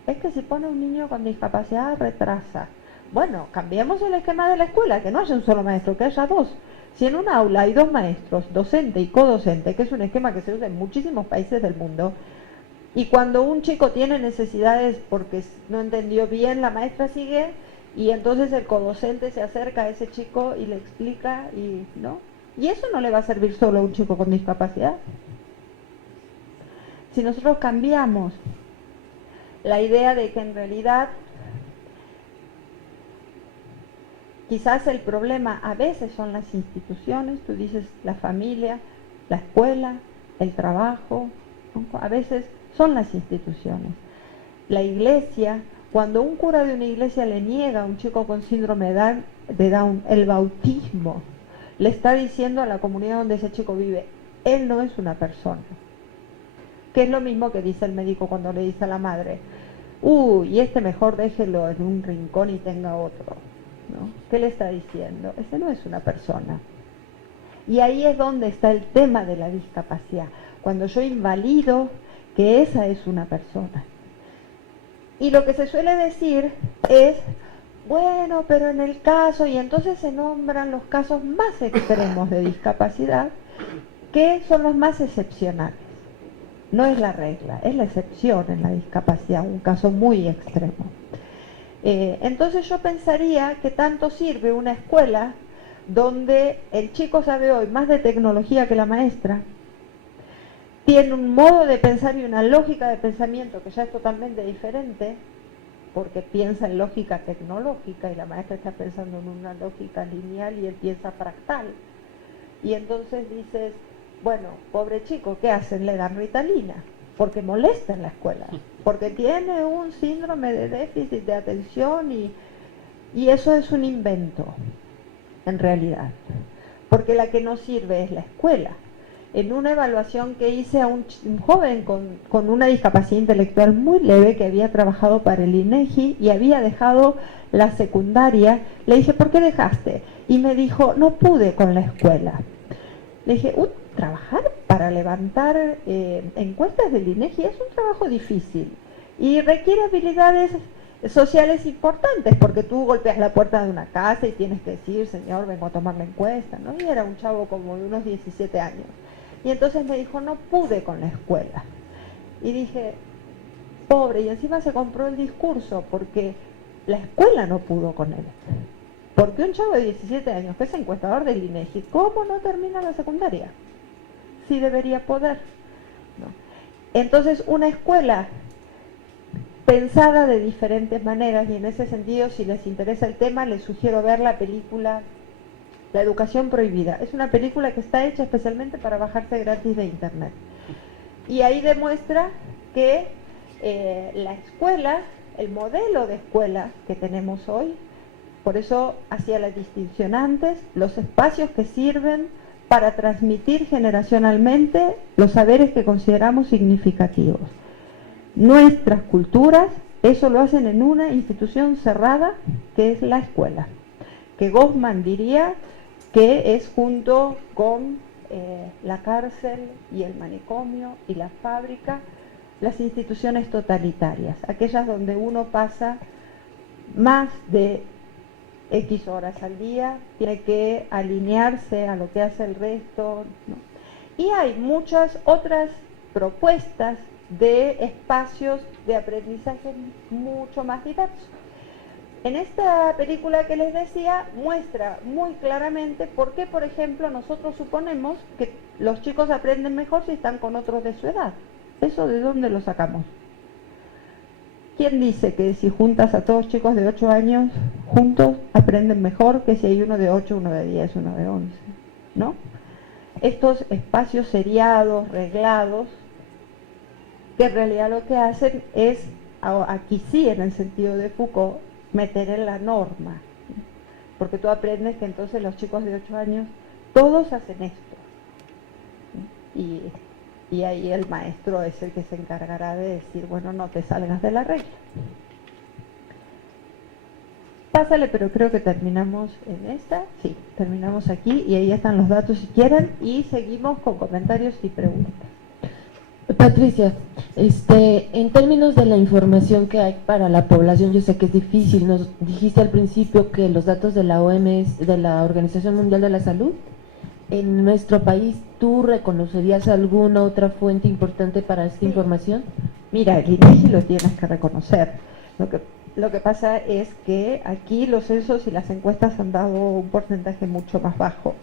Es que si pone un niño con discapacidad, retrasa. Bueno, cambiemos el esquema de la escuela, que no haya un solo maestro, que haya dos. Si en un aula hay dos maestros, docente y codocente, que es un esquema que se usa en muchísimos países del mundo, y cuando un chico tiene necesidades porque no entendió bien, la maestra sigue, y entonces el codocente se acerca a ese chico y le explica, y ¿no? Y eso no le va a servir solo a un chico con discapacidad. Si nosotros cambiamos la idea de que en realidad quizás el problema a veces son las instituciones, tú dices la familia, la escuela, el trabajo, ¿no? A veces son las instituciones. La iglesia, cuando un cura de una iglesia le niega a un chico con síndrome de Down el bautismo, le está diciendo a la comunidad donde ese chico vive, él no es una persona. Que es lo mismo que dice el médico cuando le dice a la madre, uy, este mejor déjelo en un rincón y tenga otro, ¿no? ¿Qué le está diciendo? Ese no es una persona. Y ahí es donde está el tema de la discapacidad, cuando yo invalido que esa es una persona. Y lo que se suele decir es, bueno, pero en el caso, y entonces se nombran los casos más extremos de discapacidad, que son los más excepcionales. No es la regla, es la excepción en la discapacidad, un caso muy extremo. Entonces yo pensaría que tanto sirve una escuela donde el chico sabe hoy más de tecnología que la maestra, tiene un modo de pensar y una lógica de pensamiento que ya es totalmente diferente, porque piensa en lógica tecnológica y la maestra está pensando en una lógica lineal y él piensa fractal. Y entonces dices, bueno, pobre chico, ¿qué hacen? Le dan Ritalina, porque molesta en la escuela, porque tiene un síndrome de déficit de atención y eso es un invento, en realidad, porque la que no sirve es la escuela. En una evaluación que hice a un joven con una discapacidad intelectual muy leve que había trabajado para el INEGI y había dejado la secundaria, le dije, ¿por qué dejaste? Y me dijo, no pude con la escuela. Le dije, trabajar para levantar encuestas del INEGI es un trabajo difícil y requiere habilidades sociales importantes, porque tú golpeas la puerta de una casa y tienes que decir, señor, vengo a tomar la encuesta, ¿no? Y era un chavo como de unos 17 años. Y entonces me dijo, no pude con la escuela. Y dije, pobre, y encima se compró el discurso, porque la escuela no pudo con él. Porque un chavo de 17 años, que es encuestador del INEGI, ¿cómo no termina la secundaria? Sí debería poder, ¿no? Entonces, una escuela pensada de diferentes maneras, y en ese sentido, si les interesa el tema, les sugiero ver la película La Educación Prohibida. Es una película que está hecha especialmente para bajarse gratis de internet. Y ahí demuestra que la escuela, el modelo de escuela que tenemos hoy, por eso hacía la distinción antes, los espacios que sirven para transmitir generacionalmente los saberes que consideramos significativos. Nuestras culturas, eso lo hacen en una institución cerrada que es la escuela, que Goffman diría que es junto con la cárcel y el manicomio y la fábrica, las instituciones totalitarias, aquellas donde uno pasa más de X horas al día, tiene que alinearse a lo que hace el resto, ¿no? Y hay muchas otras propuestas de espacios de aprendizaje mucho más diversos. En esta película que les decía, muestra muy claramente por qué, por ejemplo, nosotros suponemos que los chicos aprenden mejor si están con otros de su edad. ¿Eso de dónde lo sacamos? ¿Quién dice que si juntas a todos chicos de 8 años juntos aprenden mejor que si hay uno de 8, uno de 10, uno de 11? ¿No? Estos espacios seriados, reglados, que en realidad lo que hacen es, aquí sí en el sentido de Foucault, meter en la norma. porque tú aprendes que entonces los chicos de 8 años, todos hacen esto. Y ahí el maestro es el que se encargará de decir, bueno, no te salgas de la regla. Pásale, pero creo que terminamos en esta. Sí, terminamos aquí y ahí están los datos si quieren y seguimos con comentarios y preguntas. Patricia, en términos de la información que hay para la población, yo sé que es difícil, nos dijiste al principio que los datos de la OMS, de la Organización Mundial de la Salud, en nuestro país, ¿tú reconocerías alguna otra fuente importante para esta información? Mira, el INEGI lo tienes que reconocer. Lo que pasa es que aquí los censos y las encuestas han dado un porcentaje mucho más bajo.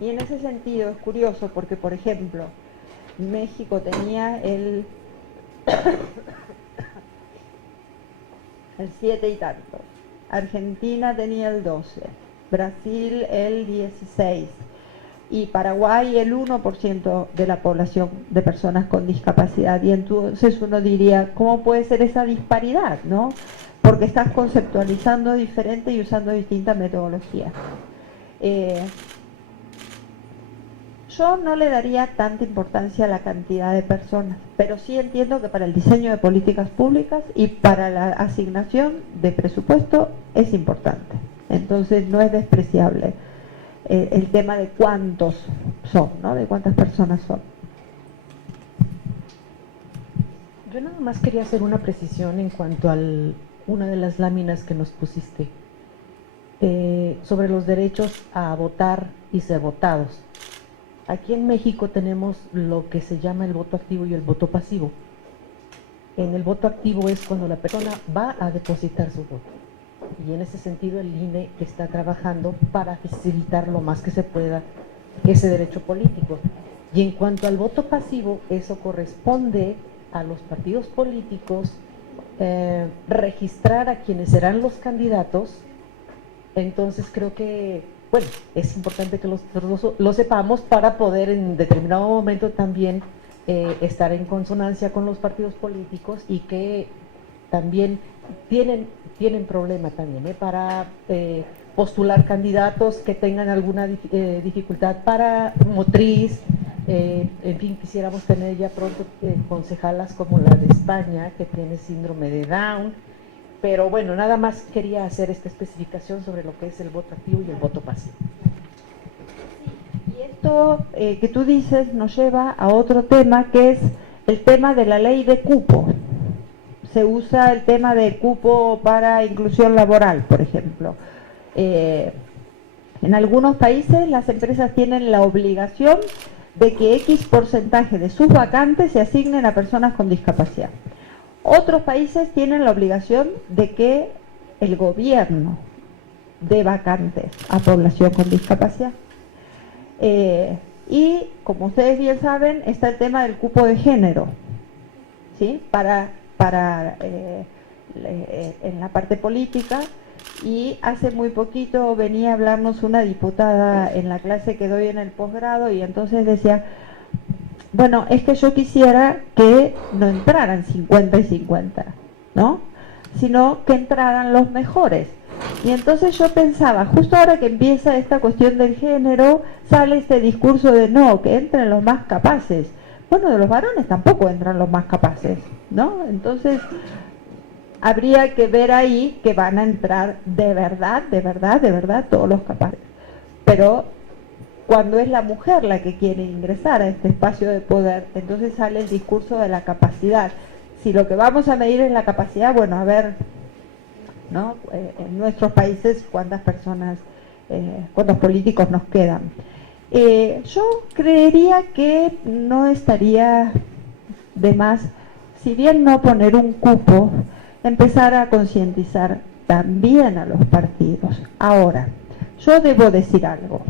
Y en ese sentido es curioso porque, por ejemplo, México tenía el 7 y tanto, Argentina tenía el 12, Brasil el 16 y Paraguay el 1% de la población de personas con discapacidad. Y entonces uno diría, ¿cómo puede ser esa disparidad, no? Porque estás conceptualizando diferente y usando distintas metodologías. Yo no le daría tanta importancia a la cantidad de personas, pero sí entiendo que para el diseño de políticas públicas y para la asignación de presupuesto es importante. Entonces no es despreciable el tema de cuántos son, ¿no? De cuántas personas son. Yo nada más quería hacer una precisión en cuanto a una de las láminas que nos pusiste sobre los derechos a votar y ser votados. Aquí en México tenemos lo que se llama el voto activo y el voto pasivo. En el voto activo es cuando la persona va a depositar su voto. Y en ese sentido el INE está trabajando para facilitar lo más que se pueda ese derecho político. Y en cuanto al voto pasivo, eso corresponde a los partidos políticos registrar a quienes serán los candidatos. Entonces creo que, bueno, es importante que lo sepamos para poder en determinado momento también estar en consonancia con los partidos políticos y que también tienen problema también para postular candidatos que tengan alguna dificultad para motriz. En fin, quisiéramos tener ya pronto concejalas como la de España, que tiene síndrome de Down. Pero bueno, nada más quería hacer esta especificación sobre lo que es el voto activo y el voto pasivo. Y esto que tú dices nos lleva a otro tema, que es el tema de la ley de cupo. Se usa el tema de cupo para inclusión laboral, por ejemplo. En algunos países las empresas tienen la obligación de que X porcentaje de sus vacantes se asignen a personas con discapacidad. Otros países tienen la obligación de que el gobierno dé vacantes a población con discapacidad. Y como ustedes bien saben, está el tema del cupo de género, ¿sí? En la parte política. Y hace muy poquito venía a hablarnos una diputada en la clase que doy en el posgrado y entonces decía, bueno, es que yo quisiera que no entraran 50 y 50, ¿no? Sino que entraran los mejores. Y entonces yo pensaba, justo ahora que empieza esta cuestión del género, sale este discurso de no, que entren los más capaces. Bueno, de los varones tampoco entran los más capaces, ¿no? Entonces habría que ver ahí que van a entrar de verdad todos los capaces. Pero cuando es la mujer la que quiere ingresar a este espacio de poder, entonces sale el discurso de la capacidad. Si lo que vamos a medir es la capacidad, bueno, a ver, ¿no? En nuestros países cuántas personas, cuántos políticos nos quedan. Yo creería que no estaría de más, si bien no poner un cupo, empezar a concientizar también a los partidos. Ahora, yo debo decir algo.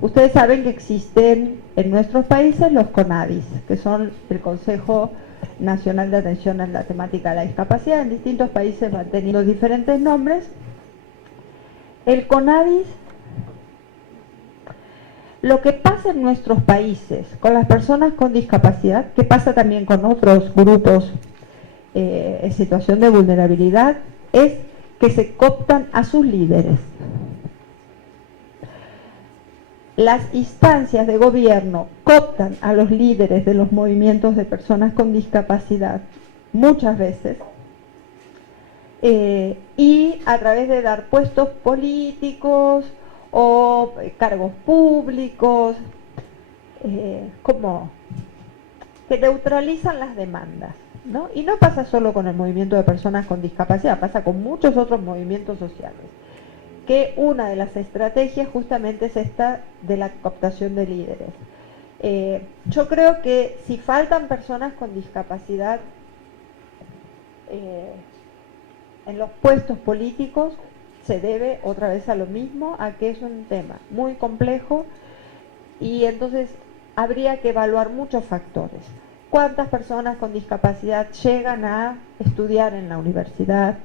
Ustedes saben que existen en nuestros países los CONADIs, que son el Consejo Nacional de Atención a la Temática de la Discapacidad. En distintos países van teniendo diferentes nombres. El CONADIs, lo que pasa en nuestros países con las personas con discapacidad, que pasa también con otros grupos en situación de vulnerabilidad, es que se cooptan a sus líderes. las instancias de gobierno cooptan a los líderes de los movimientos de personas con discapacidad muchas veces, y a través de dar puestos políticos o cargos públicos, como que neutralizan las demandas, ¿no? Y no pasa solo con el movimiento de personas con discapacidad, pasa con muchos otros movimientos sociales, que una de las estrategias justamente es esta de la cooptación de líderes. Yo creo que si faltan personas con discapacidad en los puestos políticos, se debe otra vez a lo mismo, a que es un tema muy complejo, y entonces habría que evaluar muchos factores. ¿Cuántas personas con discapacidad llegan a estudiar en la universidad,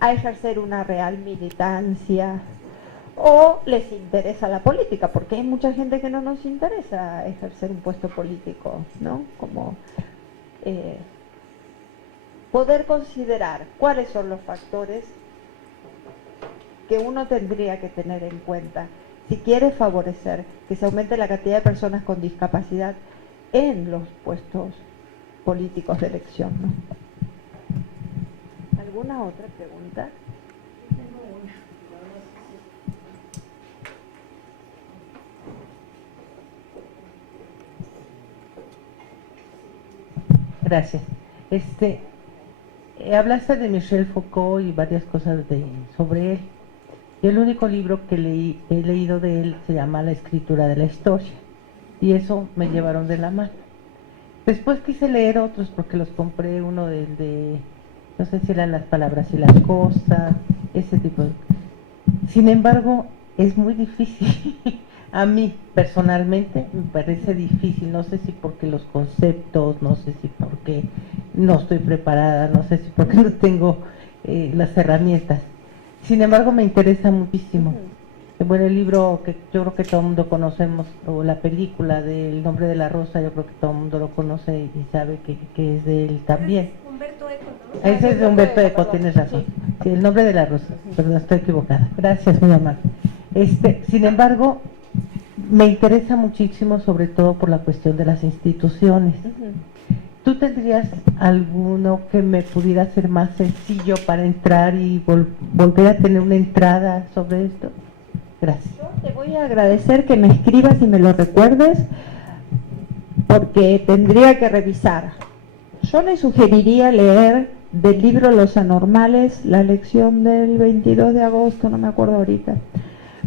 a ejercer una real militancia, o les interesa la política? Porque hay mucha gente que no nos interesa ejercer un puesto político, ¿no? Como poder considerar cuáles son los factores que uno tendría que tener en cuenta si quiere favorecer que se aumente la cantidad de personas con discapacidad en los puestos políticos de elección, ¿no? ¿Alguna otra pregunta? Gracias. Hablaste de Michel Foucault y varias cosas sobre él. Y el único libro que he leído de él se llama La escritura de la historia, y eso me llevaron de la mano. Después quise leer otros porque los compré, uno de no sé si eran Las palabras y las cosas, ese tipo de... Sin embargo, es muy difícil. A mí, personalmente, me parece difícil, no sé si porque los conceptos, no sé si porque no estoy preparada, no sé si porque no tengo las herramientas. Sin embargo, me interesa muchísimo. Bueno, el libro que yo creo que todo el mundo conocemos, o la película del Nombre de la Rosa, yo creo que todo el mundo lo conoce y sabe que es de él también. Humberto Eco, ¿no? Ese es de Humberto Eco, tienes razón. Sí, El Nombre de la Rosa, perdón, estoy equivocada. Gracias, muy amable. Sin embargo, me interesa muchísimo, sobre todo por la cuestión de las instituciones. ¿Tú tendrías alguno que me pudiera ser más sencillo para entrar y volver a tener una entrada sobre esto? Gracias. Yo te voy a agradecer que me escribas y me lo recuerdes, porque tendría que revisar. Yo le sugeriría leer del libro Los Anormales, la lección del 22 de agosto, no me acuerdo ahorita,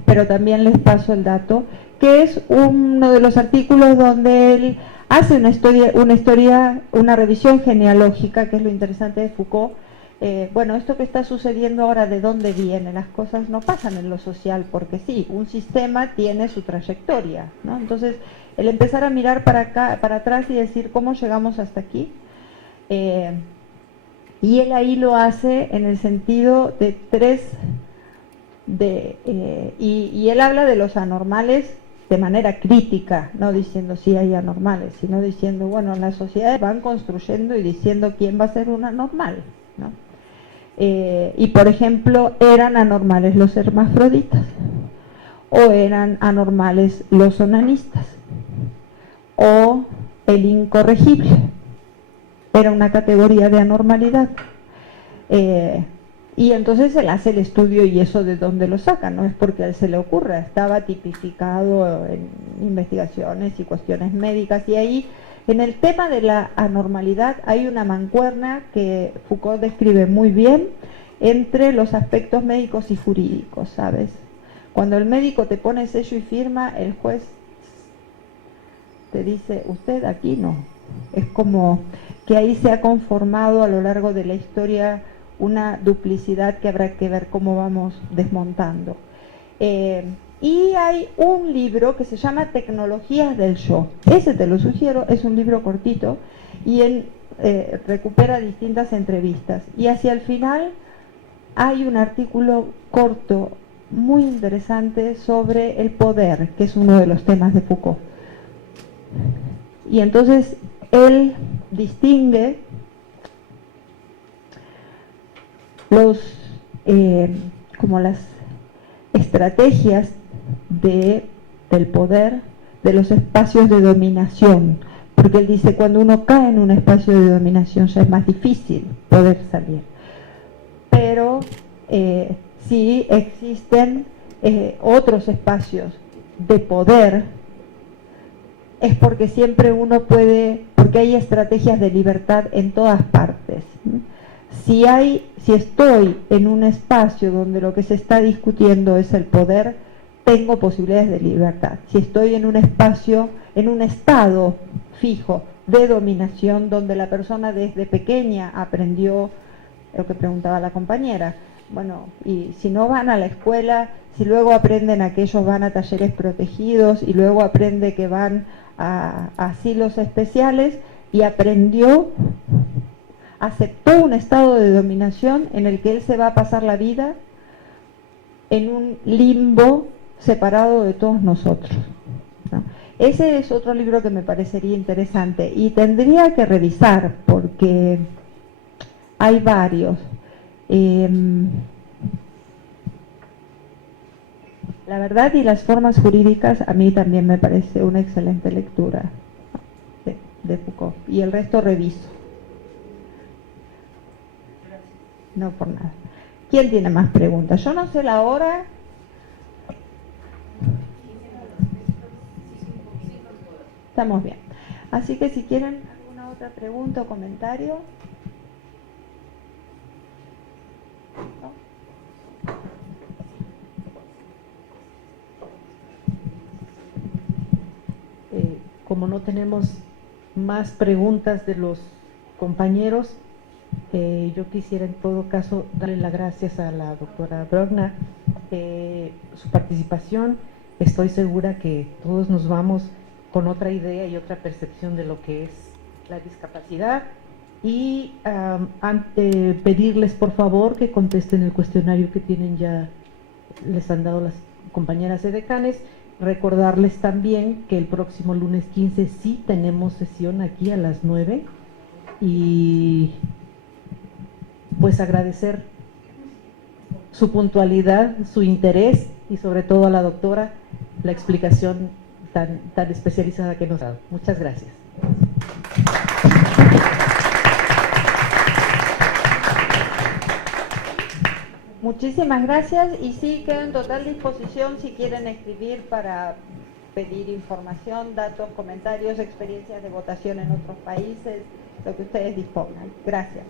pero también les paso el dato, que es uno de los artículos donde él hace una revisión genealógica, que es lo interesante de Foucault. Bueno, esto que está sucediendo ahora, ¿de dónde viene? Las cosas no pasan en lo social, porque sí, un sistema tiene su trayectoria, ¿no? Entonces, el empezar a mirar para acá, para atrás y decir cómo llegamos hasta aquí, y él ahí lo hace en el sentido de y él habla de los anormales de manera crítica, no diciendo sí hay anormales, sino diciendo, bueno, las sociedades van construyendo y diciendo quién va a ser un anormal, ¿no? Y por ejemplo, eran anormales los hermafroditas, o eran anormales los onanistas, o el incorregible, era una categoría de anormalidad. Y entonces él hace el estudio, y eso de dónde lo saca, no es porque a él se le ocurra, estaba tipificado en investigaciones y cuestiones médicas, y ahí en el tema de la anormalidad hay una mancuerna que Foucault describe muy bien entre los aspectos médicos y jurídicos, ¿sabes? Cuando el médico te pone sello y firma, el juez te dice, usted aquí no. Es como que ahí se ha conformado a lo largo de la historia una duplicidad que habrá que ver cómo vamos desmontando. Y hay un libro que se llama Tecnologías del Yo. Ese te lo sugiero, es un libro cortito, y él recupera distintas entrevistas. Y hacia el final hay un artículo corto muy interesante sobre el poder, que es uno de los temas de Foucault. Y entonces él distingue como las estrategias del poder, de los espacios de dominación, porque él dice, cuando uno cae en un espacio de dominación ya es más difícil poder salir. Pero sí existen otros espacios de poder, es porque siempre uno puede, porque hay estrategias de libertad en todas partes. Si estoy en un espacio donde lo que se está discutiendo es el poder, tengo posibilidades de libertad. Si estoy en un espacio, en un estado fijo de dominación, donde la persona desde pequeña aprendió lo que preguntaba la compañera, bueno, y si no van a la escuela, si luego aprenden a que ellos van a talleres protegidos y luego aprende que van a asilos especiales y aceptó un estado de dominación en el que él se va a pasar la vida en un limbo separado de todos nosotros, ¿no? Ese es otro libro que me parecería interesante y tendría que revisar porque hay varios. La verdad y las formas jurídicas a mí también me parece una excelente lectura de Foucault y el resto reviso. No por nada. ¿Quién tiene más preguntas? Yo no sé la hora. Estamos bien. Así que si quieren alguna otra pregunta o comentario. ¿No? Como no tenemos más preguntas de los compañeros, yo quisiera en todo caso darle las gracias a la doctora Brogna, su participación. Estoy segura que todos nos vamos con otra idea y otra percepción de lo que es la discapacidad y pedirles por favor que contesten el cuestionario que tienen ya, les han dado las compañeras edecanes. Recordarles también que el próximo lunes 15 sí tenemos sesión aquí a las 9 y pues agradecer su puntualidad, su interés y sobre todo a la doctora la explicación tan especializada que nos ha dado. Muchas gracias. Muchísimas gracias y sí, quedo en total disposición si quieren escribir para pedir información, datos, comentarios, experiencias de votación en otros países, lo que ustedes dispongan. Gracias.